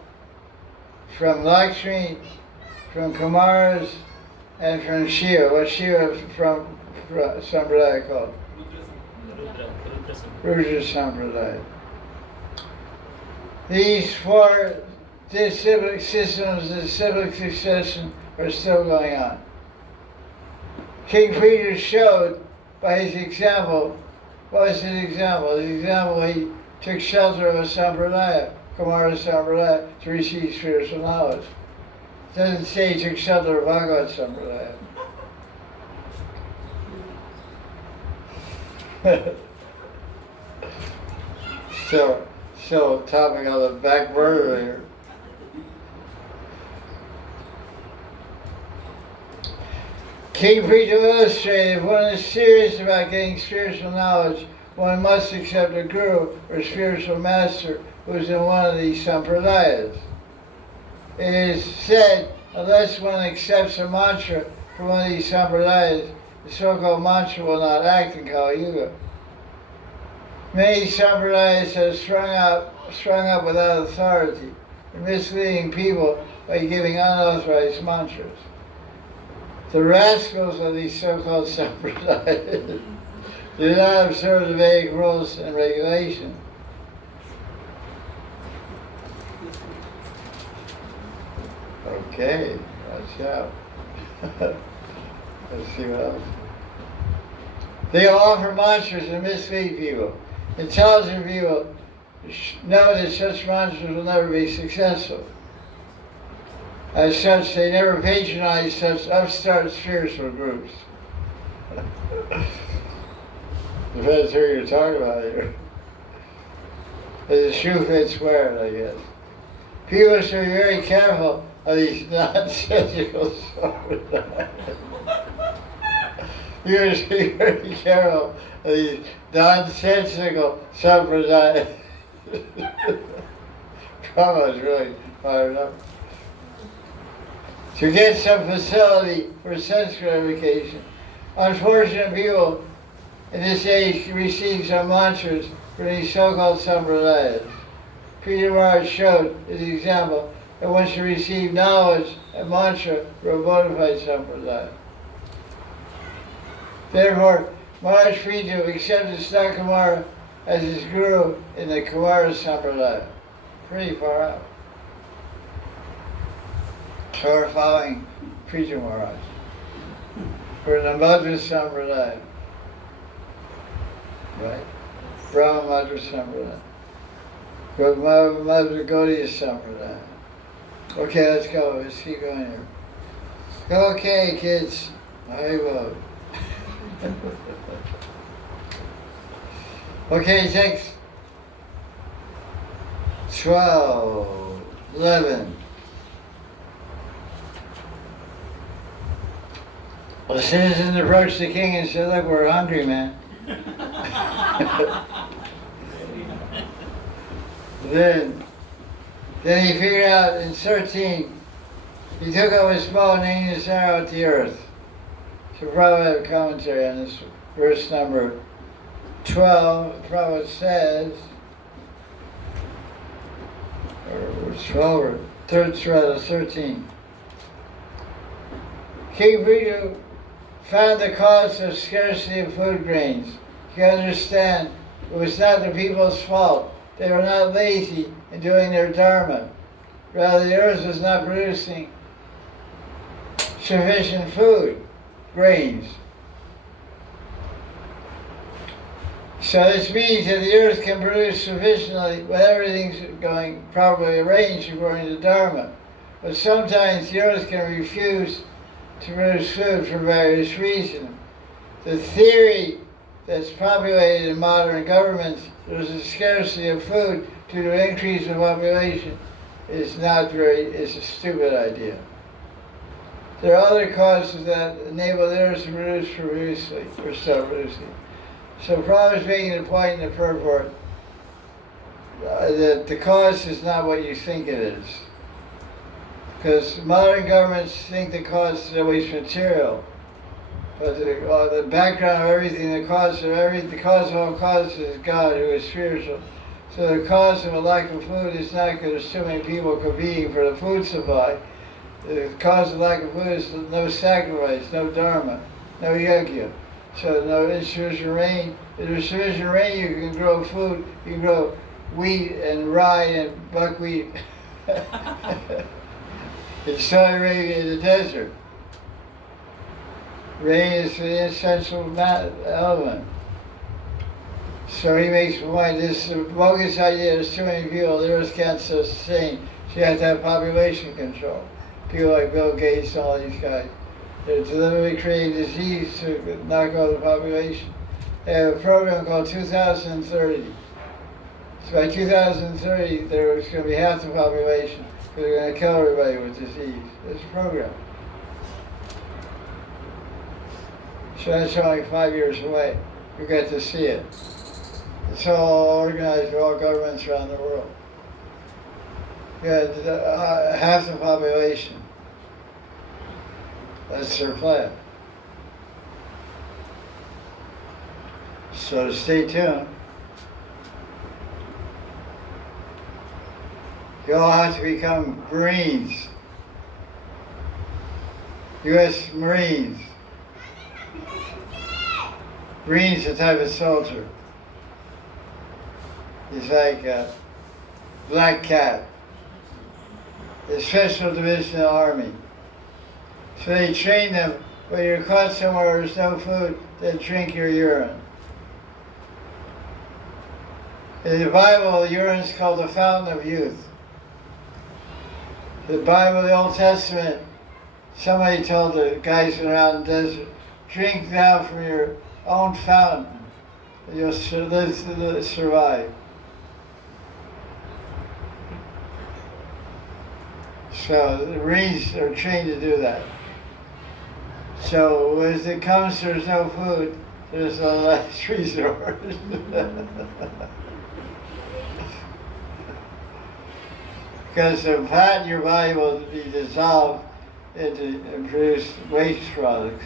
from Lakshmi, from Kumaras, and from Shiva. What Shiva from Sampradaya called? Rudra Sampradaya. These four disciplic systems of civic succession are still going on. King Peter showed by his example. What was his example? His example, he took shelter of a Sampradaya, Kumara Sampradaya, to receive spiritual knowledge. It doesn't say he took shelter of Bhagavad Sampradaya. So topic on the back burner here. King Peter illustrated if one is serious about getting spiritual knowledge, one must accept a guru or spiritual master who is in one of these sampradayas. It is said, unless one accepts a mantra from one of these sampradayas, the so-called mantra will not act in Kali Yuga. Many sampradayas have sprung up without authority and misleading people by giving unauthorized mantras. The rascals of these so-called sampradayas do not observe the Vedic rules and regulations. Okay, watch out. Let's see what else. They offer mantras and mislead people. Intelligent people know that such mantras will never be successful. As such, they never patronize such upstart spiritual groups. Depends who you're talking about here. The shoe fits where it, I guess. People should be very careful of these nonsensical sampradayas. You should be very careful of these nonsensical sampradayas. Prabhupada's really fired up. To get some facility for sense gratification, unfortunate people in this age can receive some mantras from these so-called sampradayas. Peter Maharaj showed his example that one should receive knowledge and mantra from a bona fide sampradaya. Therefore, Maharaj Pritham accepted Kumara as his guru in the Kumara Sampradaya. Pretty far out. So we're following Pritham Maharaj. We're in the Madhva Sampradaya. Right? Brahma Madhva Sampradaya. Madhva Gaudiya Sampradaya. Okay, let's go. Let's keep going here. Okay, kids. I will. Okay, text 12, 11. The citizen approached the king and said, "Look, we're hungry, man." Then he figured out in 13, he took up his bow and aimed his arrow at the earth. So Prabhupada have a commentary on this verse number 12. Prabhupada says, or 12 or 13. King Bridhu found the cause of scarcity of food grains. You understand, it was not the people's fault. They were not lazy in doing their dharma. Rather, the earth was not producing sufficient food, grains. So this means that the earth can produce sufficiently when everything's going properly arranged according to dharma. But sometimes the earth can refuse to produce food for various reasons. The theory that's populated in modern governments, there's a scarcity of food due to an increase in population, is a stupid idea. There are other causes that enable the earth to produce profusely, or start producing. So Prabhupada is making the point in the purport that the cause is not what you think it is. Because modern governments think the cause is always material. But the background of everything, the cause of all causes is God, who is spiritual. So the cause of a lack of food is not because there's too many people competing for the food supply. The cause of lack of food is no sacrifice, no dharma, no yajna. So no insufficient rain. If there's sufficient rain, you can grow food. You can grow wheat and rye and buckwheat. In Saudi Arabia, in the desert, rain is the essential element. So he makes a point. This bogus idea. There's too many people. The earth can't sustain. So you have to have population control. People like Bill Gates and all these guys. They're deliberately creating disease to knock out the population. They have a program called 2030. So by 2030, there's going to be half the population because they're going to kill everybody with disease. It's a program. So that's only 5 years away. You get to see it. It's all organized by all governments around the world. Yeah, half the population. That's their plan. So stay tuned. You all have to become Marines. U.S. Marines. Marine's a type of soldier. He's like a black cat. The Special Division of the Army. So they train them, when you're caught somewhere where there's no food, they drink your urine. In the Bible, urine is called the fountain of youth. The Bible, the Old Testament, somebody told the guys around in the desert, drink now from your own fountain, and you'll survive. So the Marines are trained to do that. So as it comes, there's no food, there's a last resort. Because the fat in your body will be dissolved and produce waste products.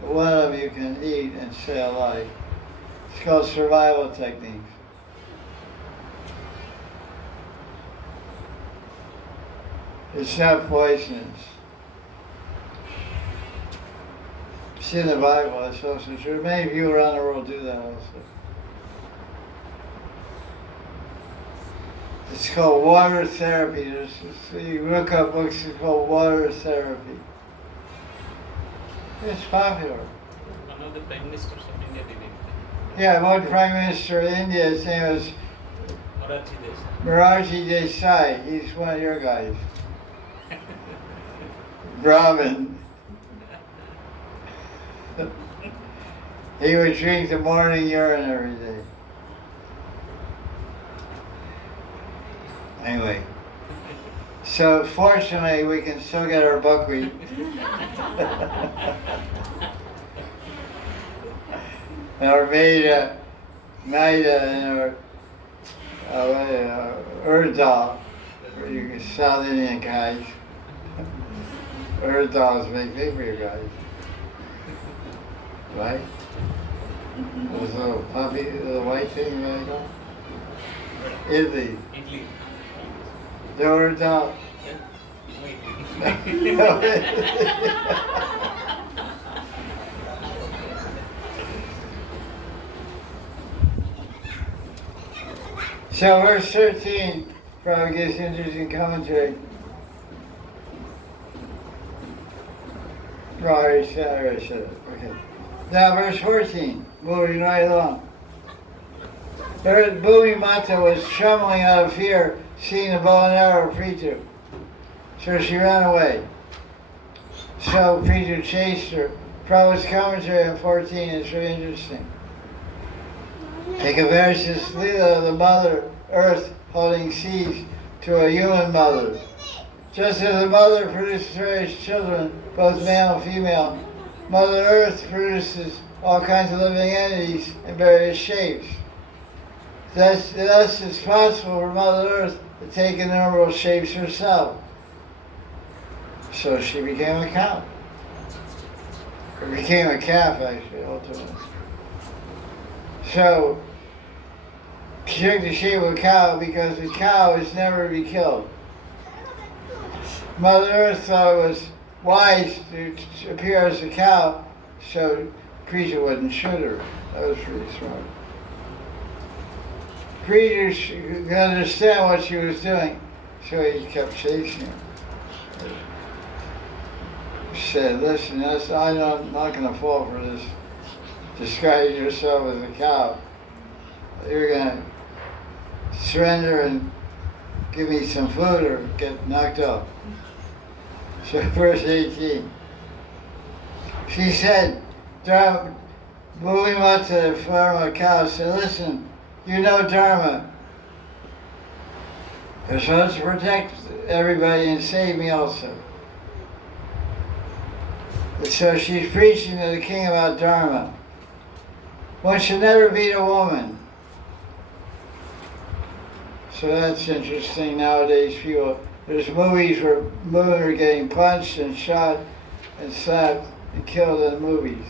But one of them you can eat and stay alive. It's called survival techniques. It's not poisonous. It's in the Bible, it's also true. Many people around the world do that also. It's called water therapy. You look up books, it's called water therapy. It's popular. One of the Prime Ministers of India did it. Yeah, one Prime Minister of India, his name was Maharaj Desai. He's one of your guys. Brahmin. He would drink the morning urine every day. Anyway, so fortunately we can still get our buckwheat. And our maida and our urdal, you can South Indian guys. Urdals make big for you guys. Right? Those little puppy, little white thing, what they call? Idli. The urdal. So verse 13 probably gives interesting commentary. Oh, I already said it. Okay. Now verse 14, moving right along. Bhumi Mata was trembling out of fear, seeing the bow and arrow of Prithu. So she ran away. So Prithu chased her. Prabhupada's commentary on 14 is really interesting. It compares this Leela of the Mother Earth holding seeds to a human mother. Just as the mother produces various children, both male and female, Mother Earth produces all kinds of living entities in various shapes. Thus it's possible for Mother Earth to take innumerable shapes herself. So she became a cow. Or became a calf, actually, ultimately. So she took the shape of a cow because the cow is never to be killed. Mother Earth thought it was wise to appear as a cow so Krishna wouldn't shoot her. That was pretty smart. Krishna could understand what she was doing, so he kept chasing her. She said, listen, I'm not going to fall for this. Disguise yourself as a cow. You're going to surrender and give me some food or get knocked up. So verse 18. She said, moving up to the farm of cows, said, listen, you know Dharma. You're supposed to protect everybody and save me also. So she's preaching to the king about Dharma. One should never beat a woman. So that's interesting nowadays. There's movies where women are getting punched and shot and slapped and killed in the movies.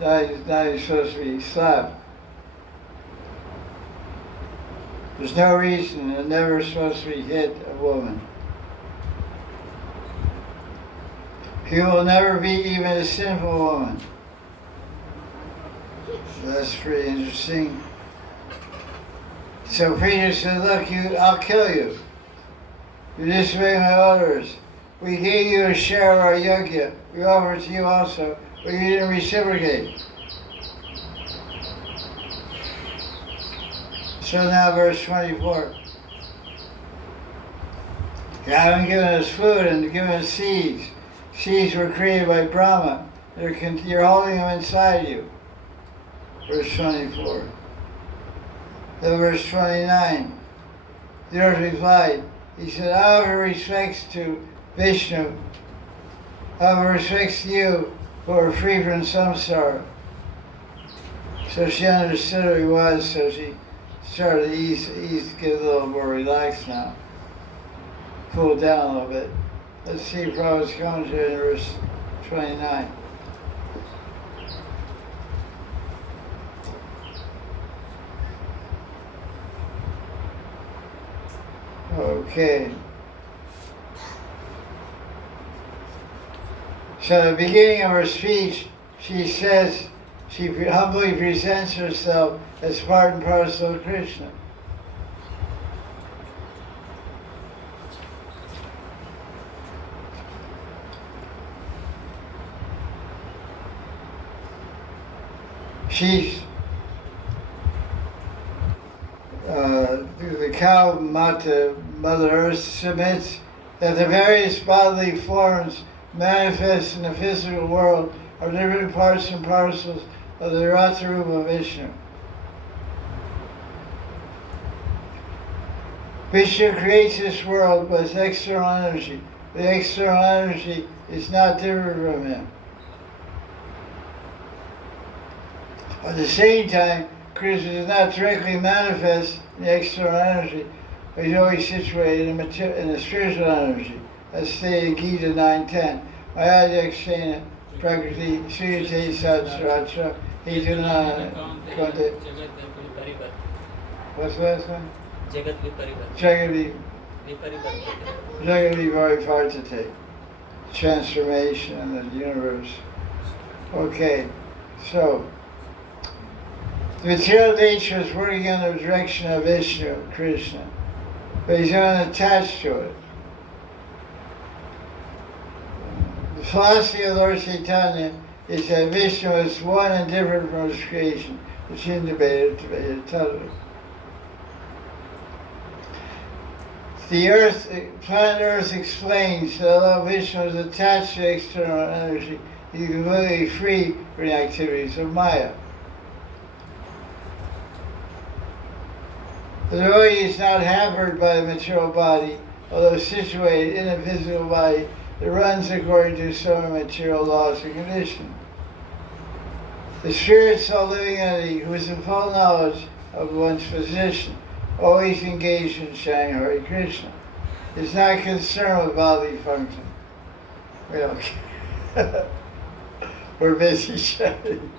Now he's supposed to be slapped. There's no reason, they're never supposed to be hit a woman. He will never beat even a sinful woman. So that's pretty interesting. So Peter said, look, I'll kill you. You disobey my orders. We gave you a share of our yogya. We offered it to you also, but you didn't reciprocate. So now verse 24. You haven't given us food and given us seeds. Seeds were created by Brahma. You're holding them inside you. Verse 24. Then verse 29. The earth replied. He said, however respects to Vishnu, however respects to you who are free from samsara. So she understood who he was, so she started to get a little more relaxed now. Cool down a little bit. Let's see Prabhupada's commentary in verse 29. Okay. So at the beginning of her speech, she says, she humbly presents herself as part and parcel of Krishna. The cow Mata, Mother Earth, submits that the various bodily forms manifest in the physical world are different parts and parcels of the Rata Rupa Vishnu. Vishnu creates this world with external energy. The external energy is not different from him. At the same time, Krishna does not directly manifest in the external energy, but he's always situated in the spiritual energy, as stated in Gita 9.10. Mayadhyakshena prakriti suyate satsratra hituna konte. What's the last one? Jagat Viparivartana. Jagat Viparivartana. Transformation in the universe. Okay, so the material nature is working under the direction of Vishnu, Krishna, but he's unattached to it. The philosophy of Lord Chaitanya is that Vishnu is one and different from his creation, which indicated to be totally. Planet Earth explains that although Vishnu is attached to external energy, he is completely free from the activities of Maya. The devotee is not hampered by the material body, although situated in a physical body that runs according to some material laws and conditions. The spirit soul living entity, who is in full knowledge of one's position, always engaged in chanting Hare Krishna, is not concerned with bodily function. We don't care. We're busy chanting.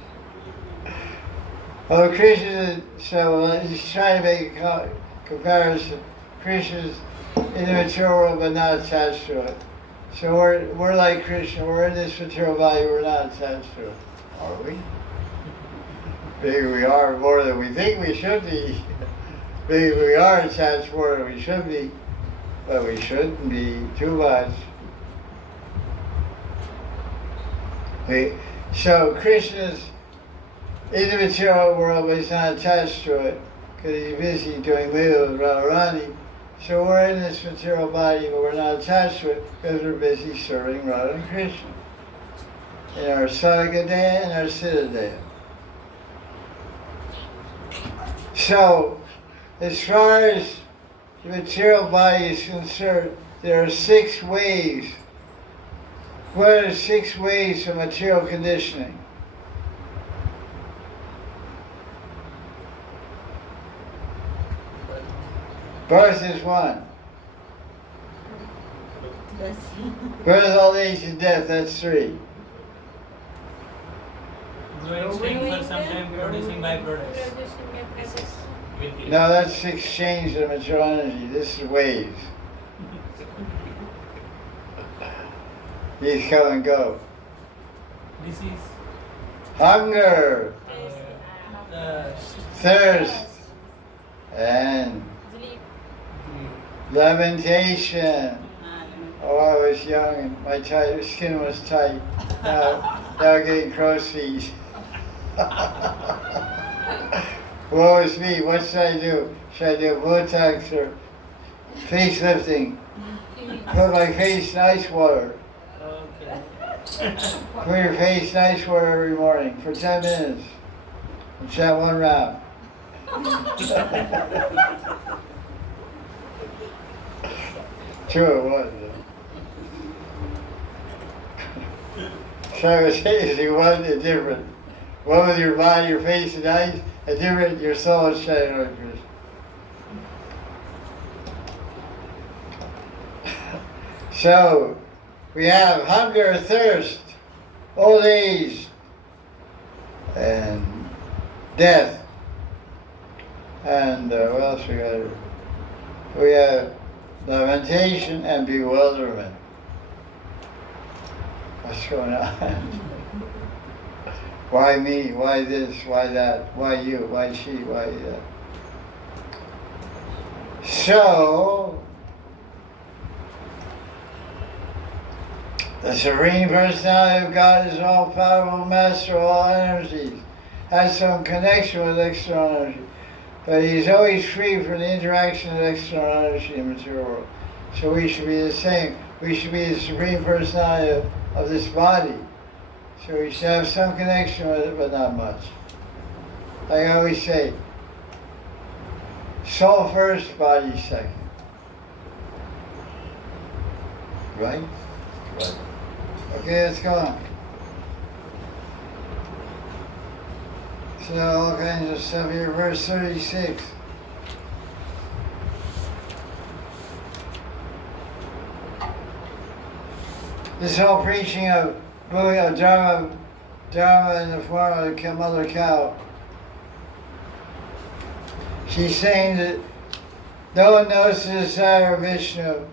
Well, Krishna, so he's trying to make a comparison. Krishna's in the material world but not attached to it. So we're like Krishna. We're in this material body. We're not attached to it, are we? Maybe we are more than we think we should be. Maybe we are attached more than we should be, but we shouldn't be too much. So Krishna's in the material world, but he's not attached to it because he's busy doing Leela with Radharani. So we're in this material body, but we're not attached to it because we're busy serving Radha and Krishna in our Sadhaka-daya and our Siddha-daya. So, as far as the material body is concerned, there are 6 waves. What are 6 waves of material conditioning? Birth is 1. Birth, old age, and death, that's 3. Growing, staying for some time, producing byproducts. No, that's exchange of material energy. This is waves. These come and go. Disease. Hunger, thirst, Sleep. and lamentation. Oh, I was young and my skin was tight. Now getting crow's feet. Woe is me, what should I do? Should I do Botox or facelifting? Put my face in ice water. Okay. Put your face in ice water every morning for 10 minutes. And chant 1 round. True, it was. Simultaneously, one is different. One with your body, your face, and eyes, and different, your soul is shining on Krishna. So, we have hunger, thirst, old age, and death. And what else we got? We have lamentation and bewilderment. What's going on? Why me? Why this? Why that? Why you? Why she? Why that? So, the Supreme Personality of God is all-powerful, master of all energies, has some connection with external energy, but he's always free from the interaction of external energy in the material world. So we should be the same. We should be the Supreme Personality of this body. So we should have some connection with it, but not much. Like I always say, soul first, body second. Right? Right. Okay, let's go on. So all kinds of stuff here. Verse 36. This whole preaching of Dharma in the form of the mother cow. She's saying that no one knows the desire of Vishnu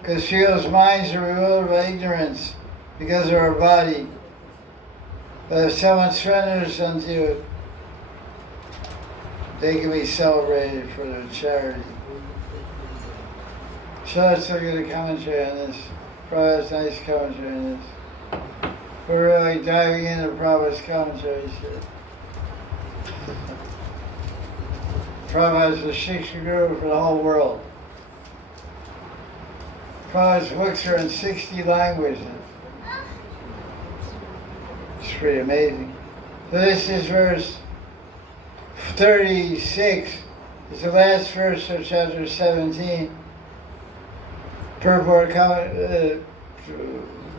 because people's minds are ruled by ignorance because of our body. But if someone surrenders unto it, they can be celebrated for their charity. So let's look at the commentary on this. Prabhupada's nice commentary on this. We're really diving into Prabhupada's commentaries here. Prabhupada's the Shiksha Guru for the whole world. Prabhupada's books are in 60 languages. It's pretty amazing. So this is verse 36. It's the last verse of chapter 17. Purport comment,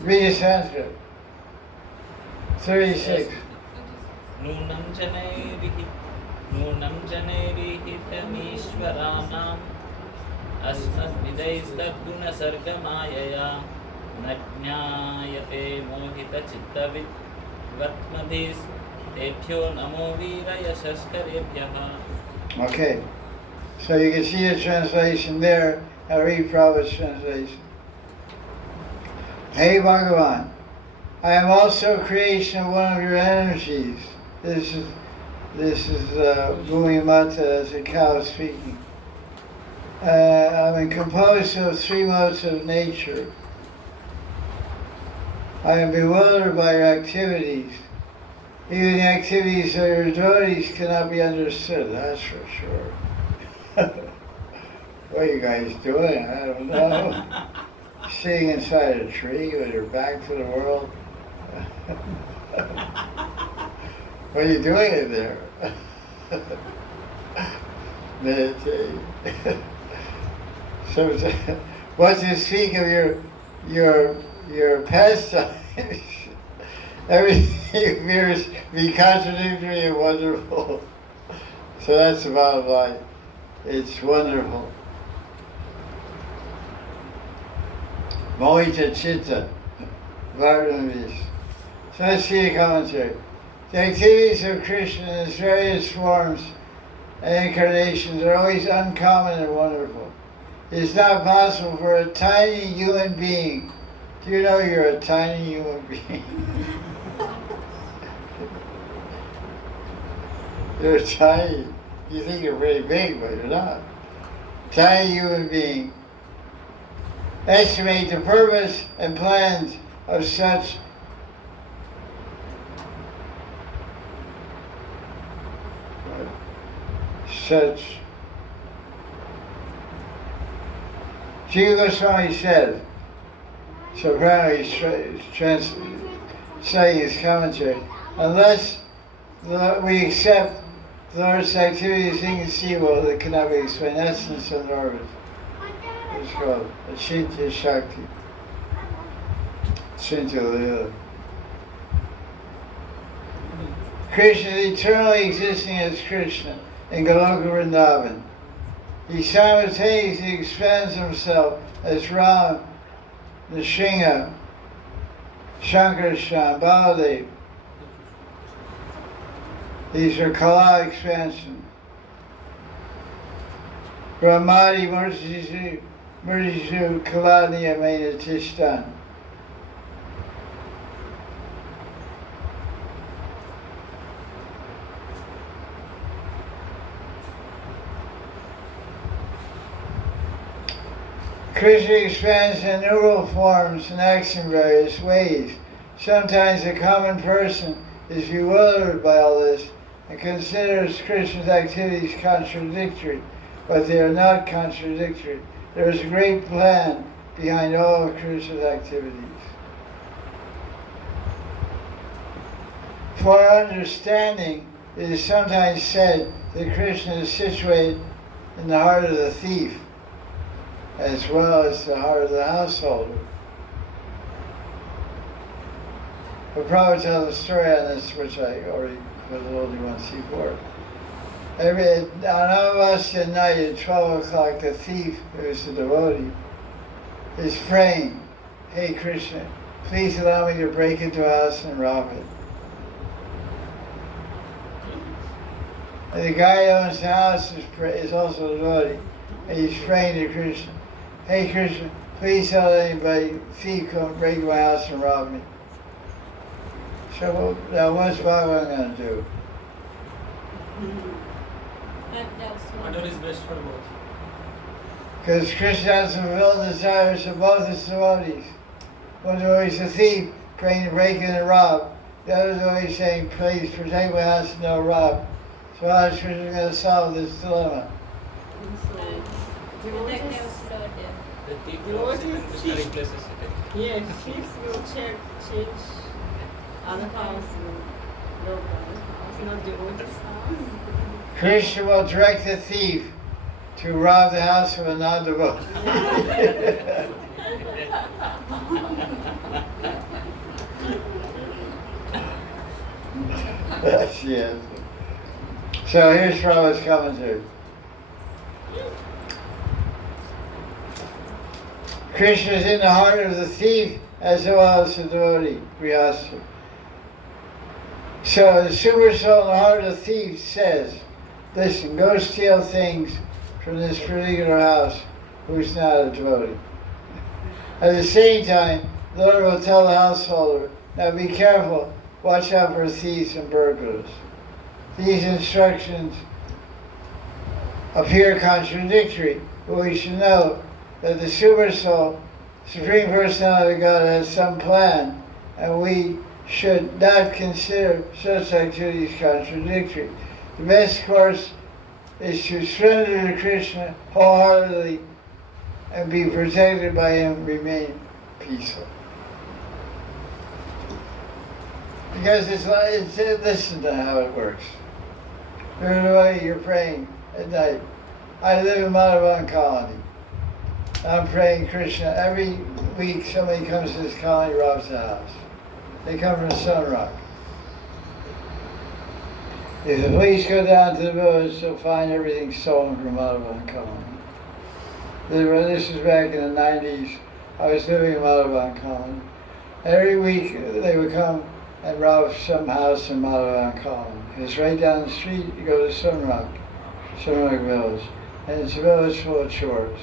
read a Sanskrit. 36. Nunam janerihi tamishvaranam asmat vidaistadguna sargamayaya najñāyate mohita chittavid vatmadhis tebhyo namo viraya shaskarebhyah. Okay. So you can see the translation there. I'll read Prabhupada's translation. Hey Bhagavan, I am also a creation of one of your energies. This is Bhumi Mata as a cow speaking. I'm composed of three modes of nature. I am bewildered by your activities. Even the activities of your devotees cannot be understood, that's for sure. What are you guys doing? I don't know. Sitting inside a tree with your back to the world. What are you doing in there? Meditating. So, what to speak of your pastimes? Everything appears to be contradictory and wonderful. So that's the bottom line. It's wonderful. Mohita Chitta, Varnavis. So let's see the commentary. The activities of Krishna in his various forms and incarnations are always uncommon and wonderful. It is not possible for a tiny human being. Do you know you're a tiny human being? You're tiny. You think you're really big, but you're not. Tiny human being. Estimate the purpose and plans of such Jiva Goswami said, so apparently he's citing his commentary, unless we accept the Lord's activity as inconceivable that cannot be explained. Essence of orbit. It's called Achintya Shakti. Achintya Leela. Krishna is eternally existing as Krishna in Goloka Vrindavan. He simultaneously expands himself as Ram, Nrsimha, Shankarshan, Baladev. These are Kala expansion. Brahmadi Murtishu Kalaniya Mena Tishtan. Krishna expands in innumerable forms and acts in various ways. Sometimes a common person is bewildered by all this and considers Krishna's activities contradictory, but they are not contradictory. There is a great plan behind all of Krishna's activities. For our understanding, it is sometimes said that Krishna is situated in the heart of the thief, as well as the heart of the householder. But Prabhupada tells a story on this, which I already told you once before. On Amavasya night at 12 o'clock, the thief, who is a devotee, is praying, "Hey Krishna, please allow me to break into a house and rob it." And the guy who owns the house is also a devotee, and he's praying to Krishna, "Hey Krishna, please tell anybody, thief, come break my house and rob me." So now what's Bhagavan going to do? Whatever is best for both. Because Krishna has fulfilled the desires of both his devotees. One devotee is a thief, praying to break in and rob. The other devotee is saying, "Please protect my house and don't rob." So how is Krishna going to solve this dilemma? The thief loves it and Krishna replaces it. Yes, thieves will change other house, local house, not devotees' house. Krishna will direct the thief to rob the house of a non-devotee. That's the answer. So here's Prabhupada's commentary. Krishna is in the heart of the thief as well as the devotee, Grihastha. So the super soul in the heart of the thief says, "Listen, go steal things from this particular house who's not a devotee." At the same time, the Lord will tell the householder, now be careful, watch out for thieves and burglars. These instructions appear contradictory, but we should know that the Super Soul, Supreme Personality of God, has some plan, and we should not consider such activities contradictory. The best course is to surrender to Krishna wholeheartedly and be protected by Him, remain peaceful. Because listen to how it works. During the way you're praying at night. I live in Madan colony. I'm praying Krishna. Every week somebody comes to this colony, robs the house. They come from Sun Rock. If the police go down to the village, they'll find everything stolen from Madan colony. This was back in the 90s. I was living in Madan colony. Every week they would come and rob some house in Madan colony. It's right down the street. You go to Sun Rock Village, and it's a village full of chores.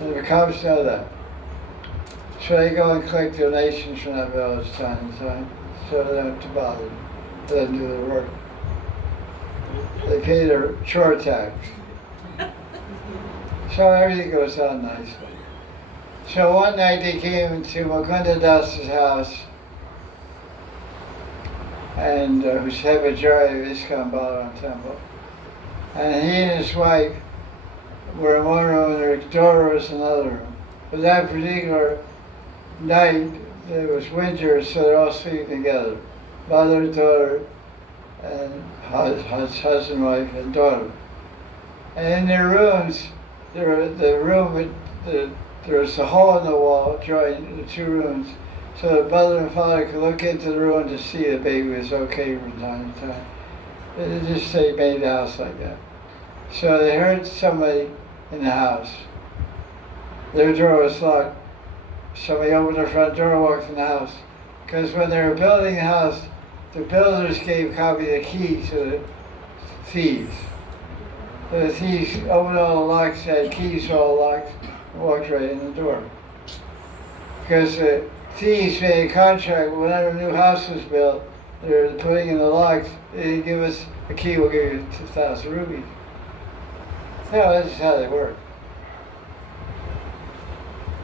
And the cops know that. So they go and collect donations from that village time to time, so they don't have to bother them. They don't do their work. They pay their chore tax. So everything goes on nicely. So one night they came to Mukunda Das's house, and who's head majority of ISKCON Balaram Temple. And he and his wife were in one room, and their daughter was in another room. But that particular night, it was winter, so they're all sleeping together. Mother, daughter, and husband, wife, and daughter. And in their rooms, there was a hole in the wall joining the two rooms, so the mother and father could look into the room to see the baby was okay from time to time. They made the house like that. So they heard somebody in the house. Their door was locked. Somebody opened the front door and walked in the house. Because when they were building the house, the builders gave a copy of the key to the thieves. So the thieves opened all the locks, had keys to all the locks, and walked right in the door. Because the thieves made a contract, whenever a new house was built, they were putting in the locks, they didn't give us a key, we'll give you 2,000 rupees. No, that's just how they work.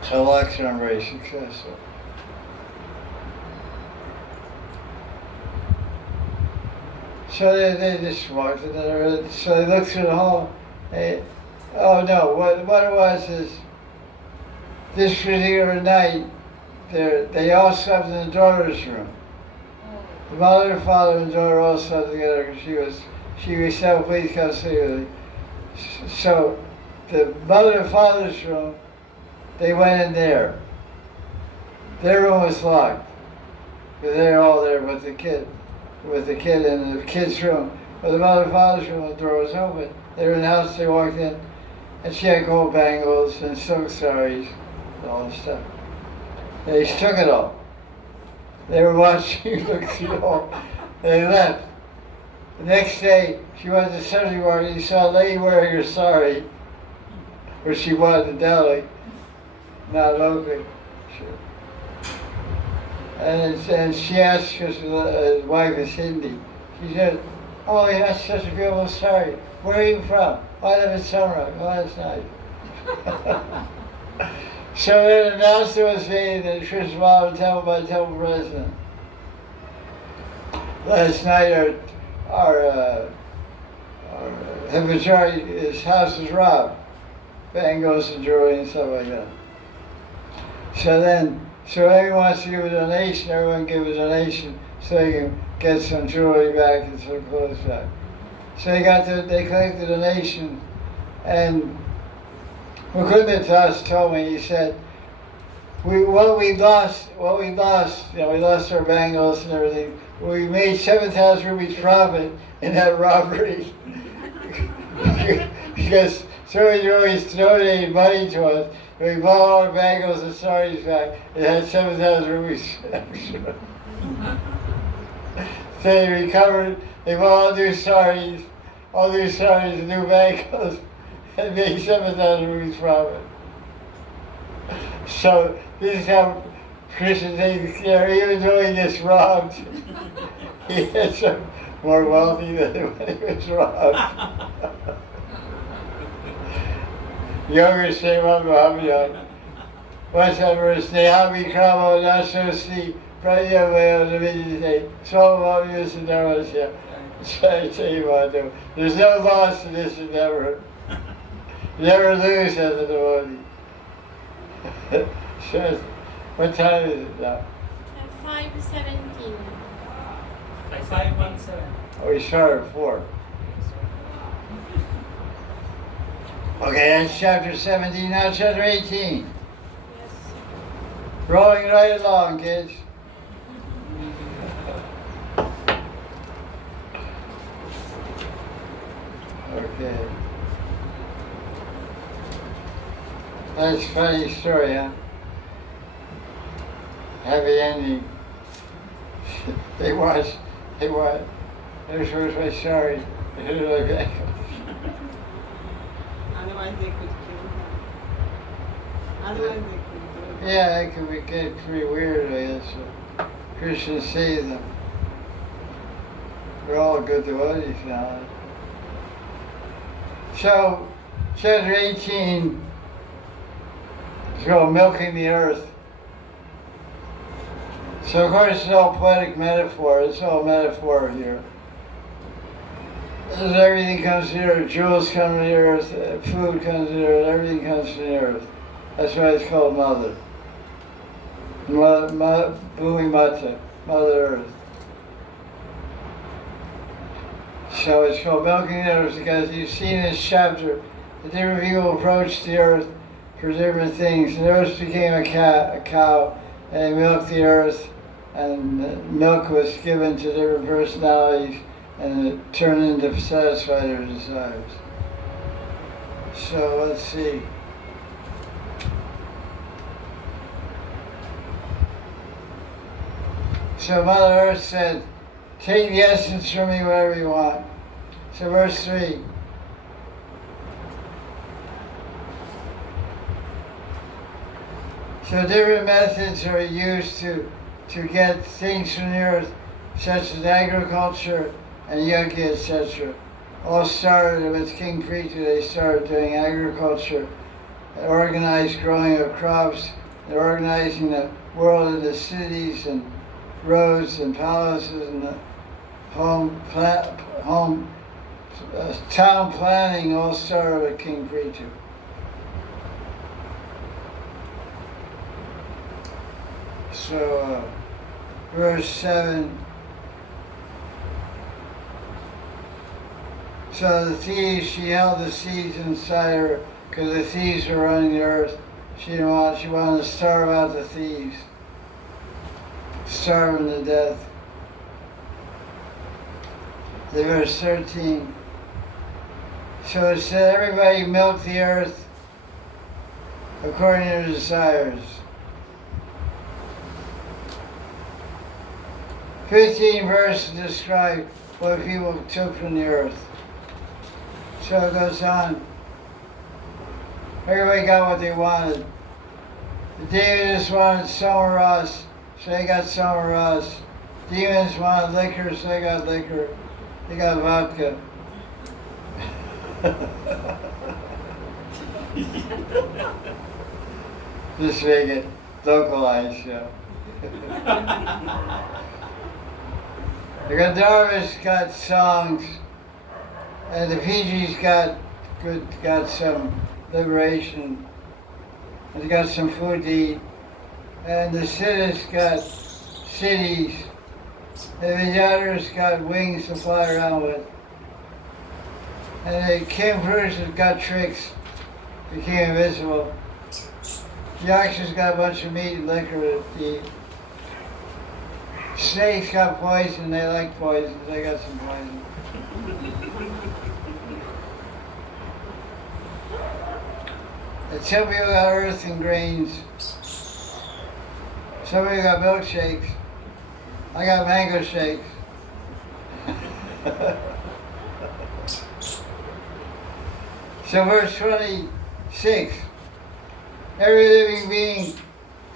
So locks aren't very successful. So they just walked in there. So they looked through the hall. Oh no, what it was is, this particular night, they all slept in the daughter's room. The mother, father, and daughter all slept together because she said, please come sleep with me. So the mother and father's room, they went in there. Their room was locked. Because they're all there with the kid in the kid's room. But the mother and father's room, the door was open. They were in the house, they walked in, and she had gold bangles and silk saris and all this stuff. They took it all. They were watching, looked through it all. They left. The next day, she went to Sunday morning, you saw a lady wearing her sari, where she bought in Delhi, not locally. And she asked, because his wife is Hindi, she said, oh, that's such a beautiful sari. Where are you from? I live in Sunrock. Oh, that's nice. So then an announcement was made at Srimad Temple by the temple president. Last night, our majority, his house was robbed. Bangles and jewelry and stuff like that. So everyone wants to give a donation, everyone give a donation so they can get some jewelry back and some clothes back. So they collected the donation, and Mukunda Das told me, he said, what we lost, we lost our bangles and everything. We made 7,000 rupees profit in that robbery. Because somebody always donated money to us. We bought all our bangles and saris back. It had 7,000 rupees extra. So they recovered, they bought all new saris and new bangles, and made 7,000 rupees profit. So this is how Krishna takes care, even though he gets robbed, he gets more wealthy than when he was robbed. Younger Srimad Bhagavatam. What's that verse? Nehavi Kramo Nasosi Pradyavaya Davidite Swamavya Siddharasya. I tell you what, there's no loss in this endeavor. Never lose as a devotee. So, what time is it now? 5:17. 517. Oh, we started at 4. Okay, that's chapter 17, now chapter 18. Yes. Rolling right along, kids. Okay. That's a funny story, huh? Happy ending. They watched, there's where's my sorry. Here's my back. Otherwise they could kill him. Otherwise they could kill him. Yeah, it could get pretty weird, I guess. So Krishna saved them. We're all good devotees now. So, chapter 18 is called Milking the Earth. So, of course, it's all poetic metaphor. It's all metaphor here. As everything comes to the earth, jewels come to the earth, food comes to the earth, everything comes to the earth. That's why it's called Mother. Bhumi Mata, Mother Earth. So it's called Milking the Earth because you've seen in this chapter the different people approached the earth for different things. And the earth became a cow, and they milked the earth, and milk was given to different personalities, and it turned into satisfy their desires. So let's see. So Mother Earth said, take the essence from me whatever you want. So verse 3. So different methods are used to get things from the earth, such as agriculture and yoga, etc. All started with King Prithu. They started doing agriculture, organized growing of crops, they're organizing the world into cities and roads and palaces and the town planning all started with King Prithu. So, verse 7. So the thieves, she held the seeds inside her because the thieves were running the earth. She wanted to starve out the thieves. Starve them to death. The verse 13. So it said, everybody milk the earth according to their desires. 15 verses describe what people took from the earth. So it goes on. Everybody got what they wanted. The demons wanted summer Ras, so they got summer Ras. Demons wanted liquor, so they got liquor. They got vodka. Just make it localized, yeah. The Gandharvas got songs, and the Fijis got some liberation, and they got some food to eat, and the Siddhas got cities, and the Vidyadhars got wings to fly around with, and the King Purusas got tricks, became invisible. Yakshas got a bunch of meat and liquor to eat. Snakes got poison, they like poison, they got some poison. And some people got earth and grains. Some people got milkshakes. I got mango shakes. So verse 26, every living being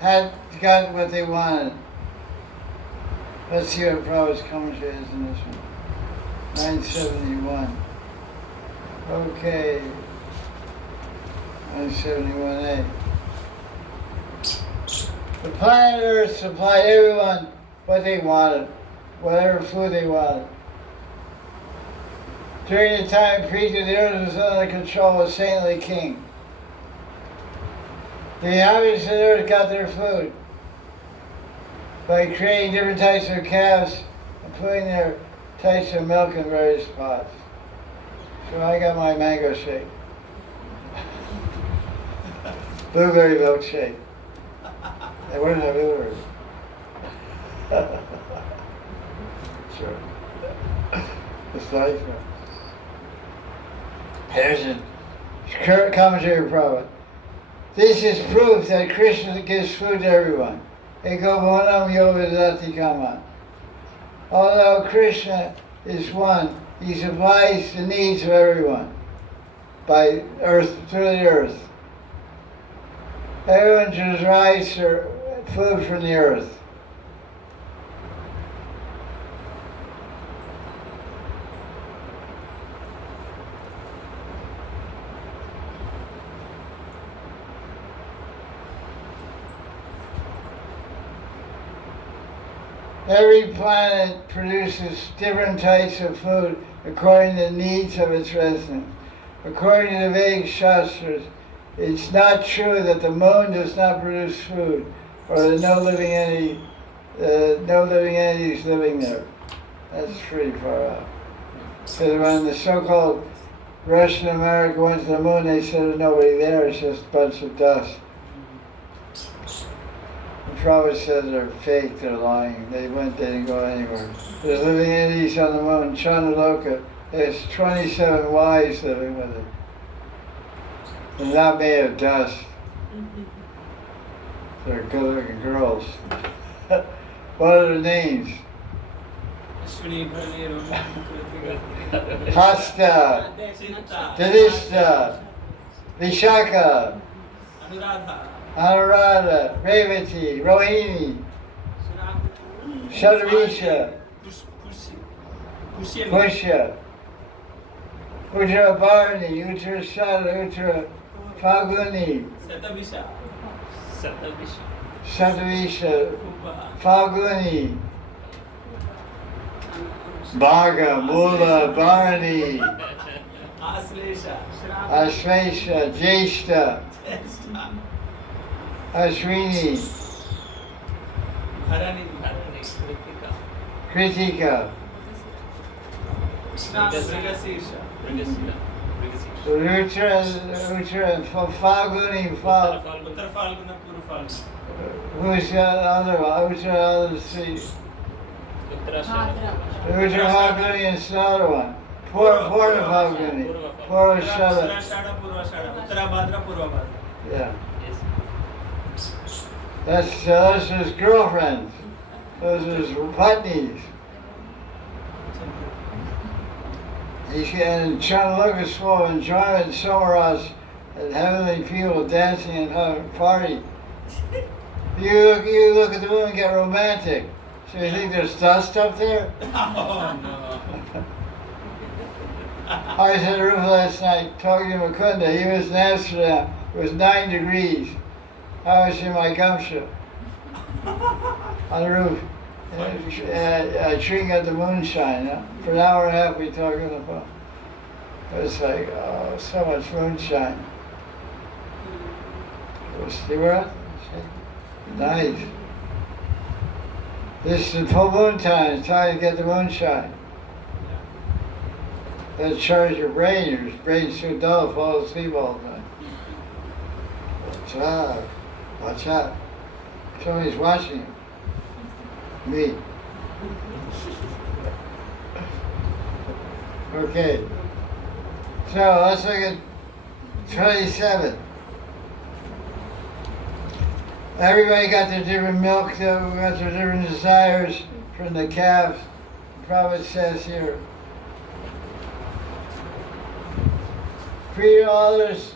had got what they wanted. Let's see what Prabhupada's commentary is in this one. 971. Okay. 971a. The planet Earth supplied everyone what they wanted, whatever food they wanted. During the time Preeti, the earth was under the control of a saintly king. The inhabitants of the earth got their food by creating different types of calves and putting their types of milk in various pots. So I got my mango shake. Blueberry milkshake. Hey, where's that blueberry? Sure. It's nice, man. Here's a commentary from it. This is proof that Krishna gives food to everyone. Eko bhunam yovidati kama. Although Krishna is one, he supplies the needs of everyone by earth, through the earth. Everyone derives their food from the earth. Every planet produces different types of food according to the needs of its residents. According to the Vedic Shastras, it's not true that the moon does not produce food, or that no living entities living there. That's pretty far out. Because when the so-called Russian America went to the moon, they said there's nobody there, it's just a bunch of dust. The Prabhupada said they're fake, they're lying. They didn't go anywhere. There's living entities on the moon, Chandaloka. There's 27 wives living with it. They're not made of dust. They're good-looking girls. What are their names? Hasta, Dadishta, Vishaka, Anuradha, Revati, Rohini, Shadavisha, Pusha, Uttara Bharani, Uttara Shada, Uttara Phaguni, Satavisha, Phaguni, Bhaga, Mula, Bharani, Ashvesha, Jeshta, Ashwini, Kritika, Rutra, and Phaguni, who's the other one? Who's the other three? Uttara Phaguni and the other one. Purva Phaguni. Purva Shada. Yeah. That's those are his girlfriends. Those are his patnis. And Chandaloka is full of enjoyment and Somaras and heavenly people dancing and having a party. You look at the moon and get romantic. So you think there's dust up there? Oh, no. I was on the roof last night talking to Mukunda. He was in Amsterdam. It was 9 degrees. I was in my gumshoe on the roof. Drinking at the moonshine. For an hour and a half we talked on the phone. It was like, oh, so much moonshine. You were out? Nice. This is full moon time. It's time to get the moonshine. That'll charge your brain. Your brain's too dull, fall asleep all the time. Watch out. Watch out. Somebody's watching you. Me. Okay. So let's look at 27. Everybody got their different milk, got their different desires from the calves. The prophet says here, treat others,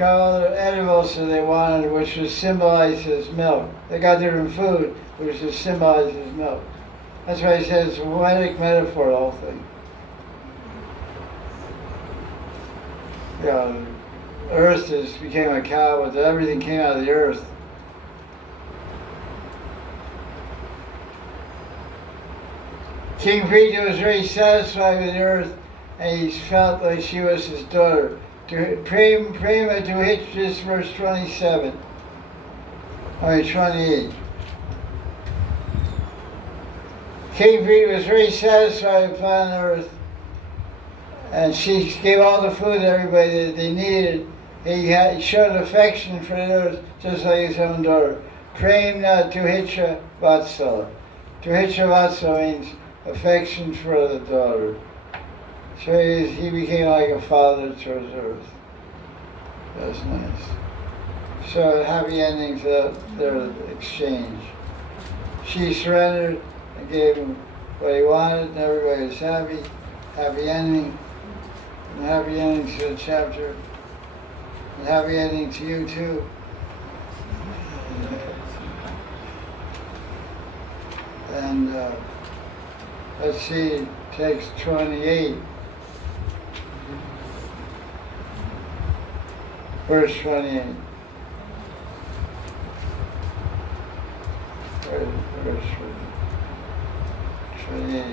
got all the edibles that they wanted, which was symbolized as milk. They got different food, which is symbolized as milk. That's why he says it's a poetic metaphor, the whole thing. Yeah, the earth became a cow, but everything came out of the earth. King Prithu was very satisfied with the earth, and he felt like she was his daughter. Prema to hit this verse 27. 28. King Prithu was very satisfied with planet Earth, and she gave all the food to everybody that they needed. He showed affection for the earth, just like his own daughter. Prema to hitcha vatsala. To hitcha vatsala means affection for the daughter. So he became like a father towards earth. That's nice. So happy ending to their exchange. She surrendered and gave him what he wanted, and everybody was happy. Happy ending. And happy ending to the chapter. And happy ending to you too. And let's see, text 28. Verse 28. Verse 28.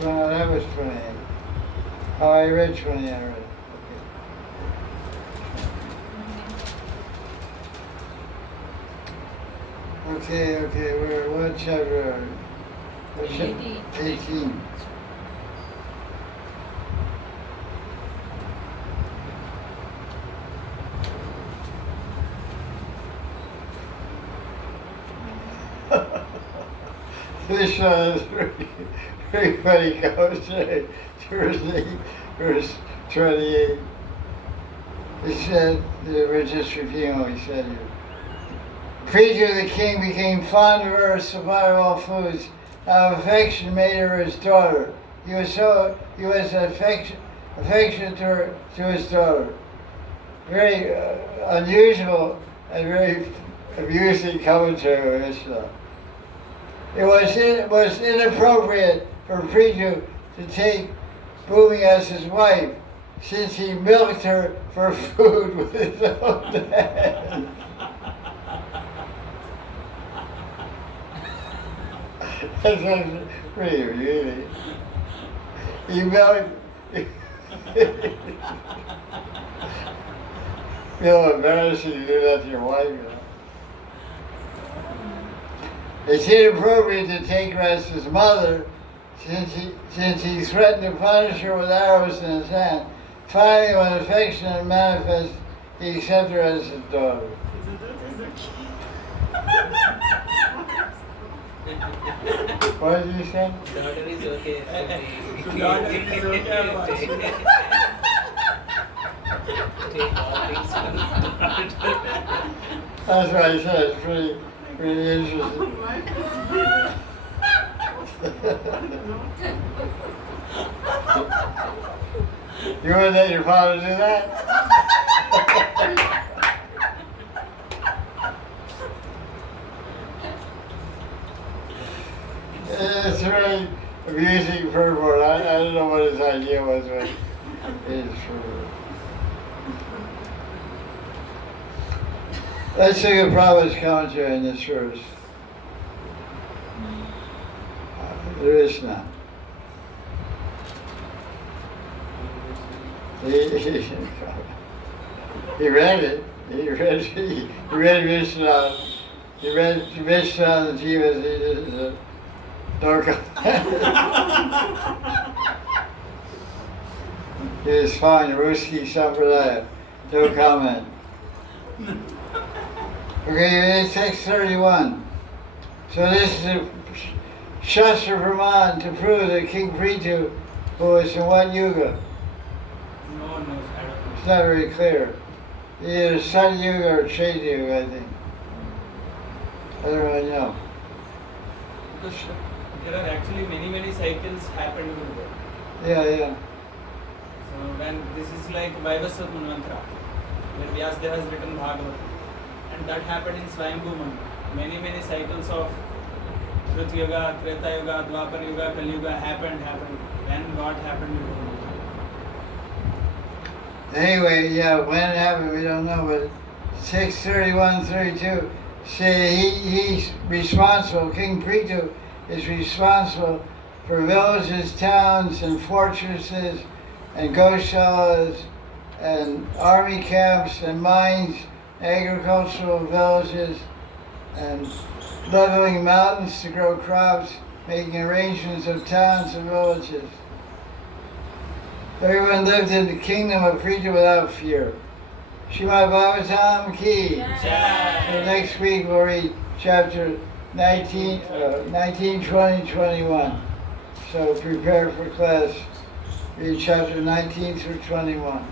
That was 28. Oh, I read 28 already. Okay, we're what chapter are we? 18. This is very funny commentary. Verse 28. He said, we're just repeating what he said here. Prithu the king became fond of her, supplier of all foods. Out of affection made her his daughter. He was affectionate to his daughter. Very unusual and very amusing commentary of Islam. It was inappropriate for Prithu to take Bhumi as his wife, since he milked her for food with his own hands. That's pretty really. He milked. Feel embarrassing to do that to your wife, you know. It's inappropriate to take her as his mother, since he threatened to punish her with arrows in his hand. Finally, when affection manifest, he accepted her as his daughter. What did you say? Daughter is okay. Daughter is okay. Take all things from daughter. That's what I said. It's pretty interesting. You wouldn't let your father do that? It's very amusing purport. I don't know what his idea was, but it's true. Let's look at Prabhupada's commentary on this verse. There is none. He read it. He read Vishnu. He read Vishnu and Jivas. He just no comment. He was fine. Ruski Sampradaya. No comment. Okay, it's text 31. So this is a Shastra Praman to prove that King Prithu was in what yuga? No one knows. I don't know. It's not very clear. Either Sat Yuga or Trade Yuga, I think. I don't really know. Because there are actually many cycles happened with that. Yeah. So This is like Vaivasvat Manvantara, where Vyasadeva has written Bhagavatam. And that happened in Swayambhu Manu. Many cycles of Krita Yuga, Treta Yuga, Dwapar Yuga, Kali Yuga happened. Then what happened? We don't know. Anyway, yeah, when it happened, we don't know, but 631-32 say he's responsible, King Prithu is responsible for villages, towns, and fortresses, and goshalas, and army camps, and mines, agricultural villages, and leveling mountains to grow crops, making arrangements of towns and villages. Everyone lived in the kingdom of Prithu without fear. Srimad Bhagavatam ki. So next week we'll read chapter 19, 20, 21. So prepare for class. Read chapter 19 through 21.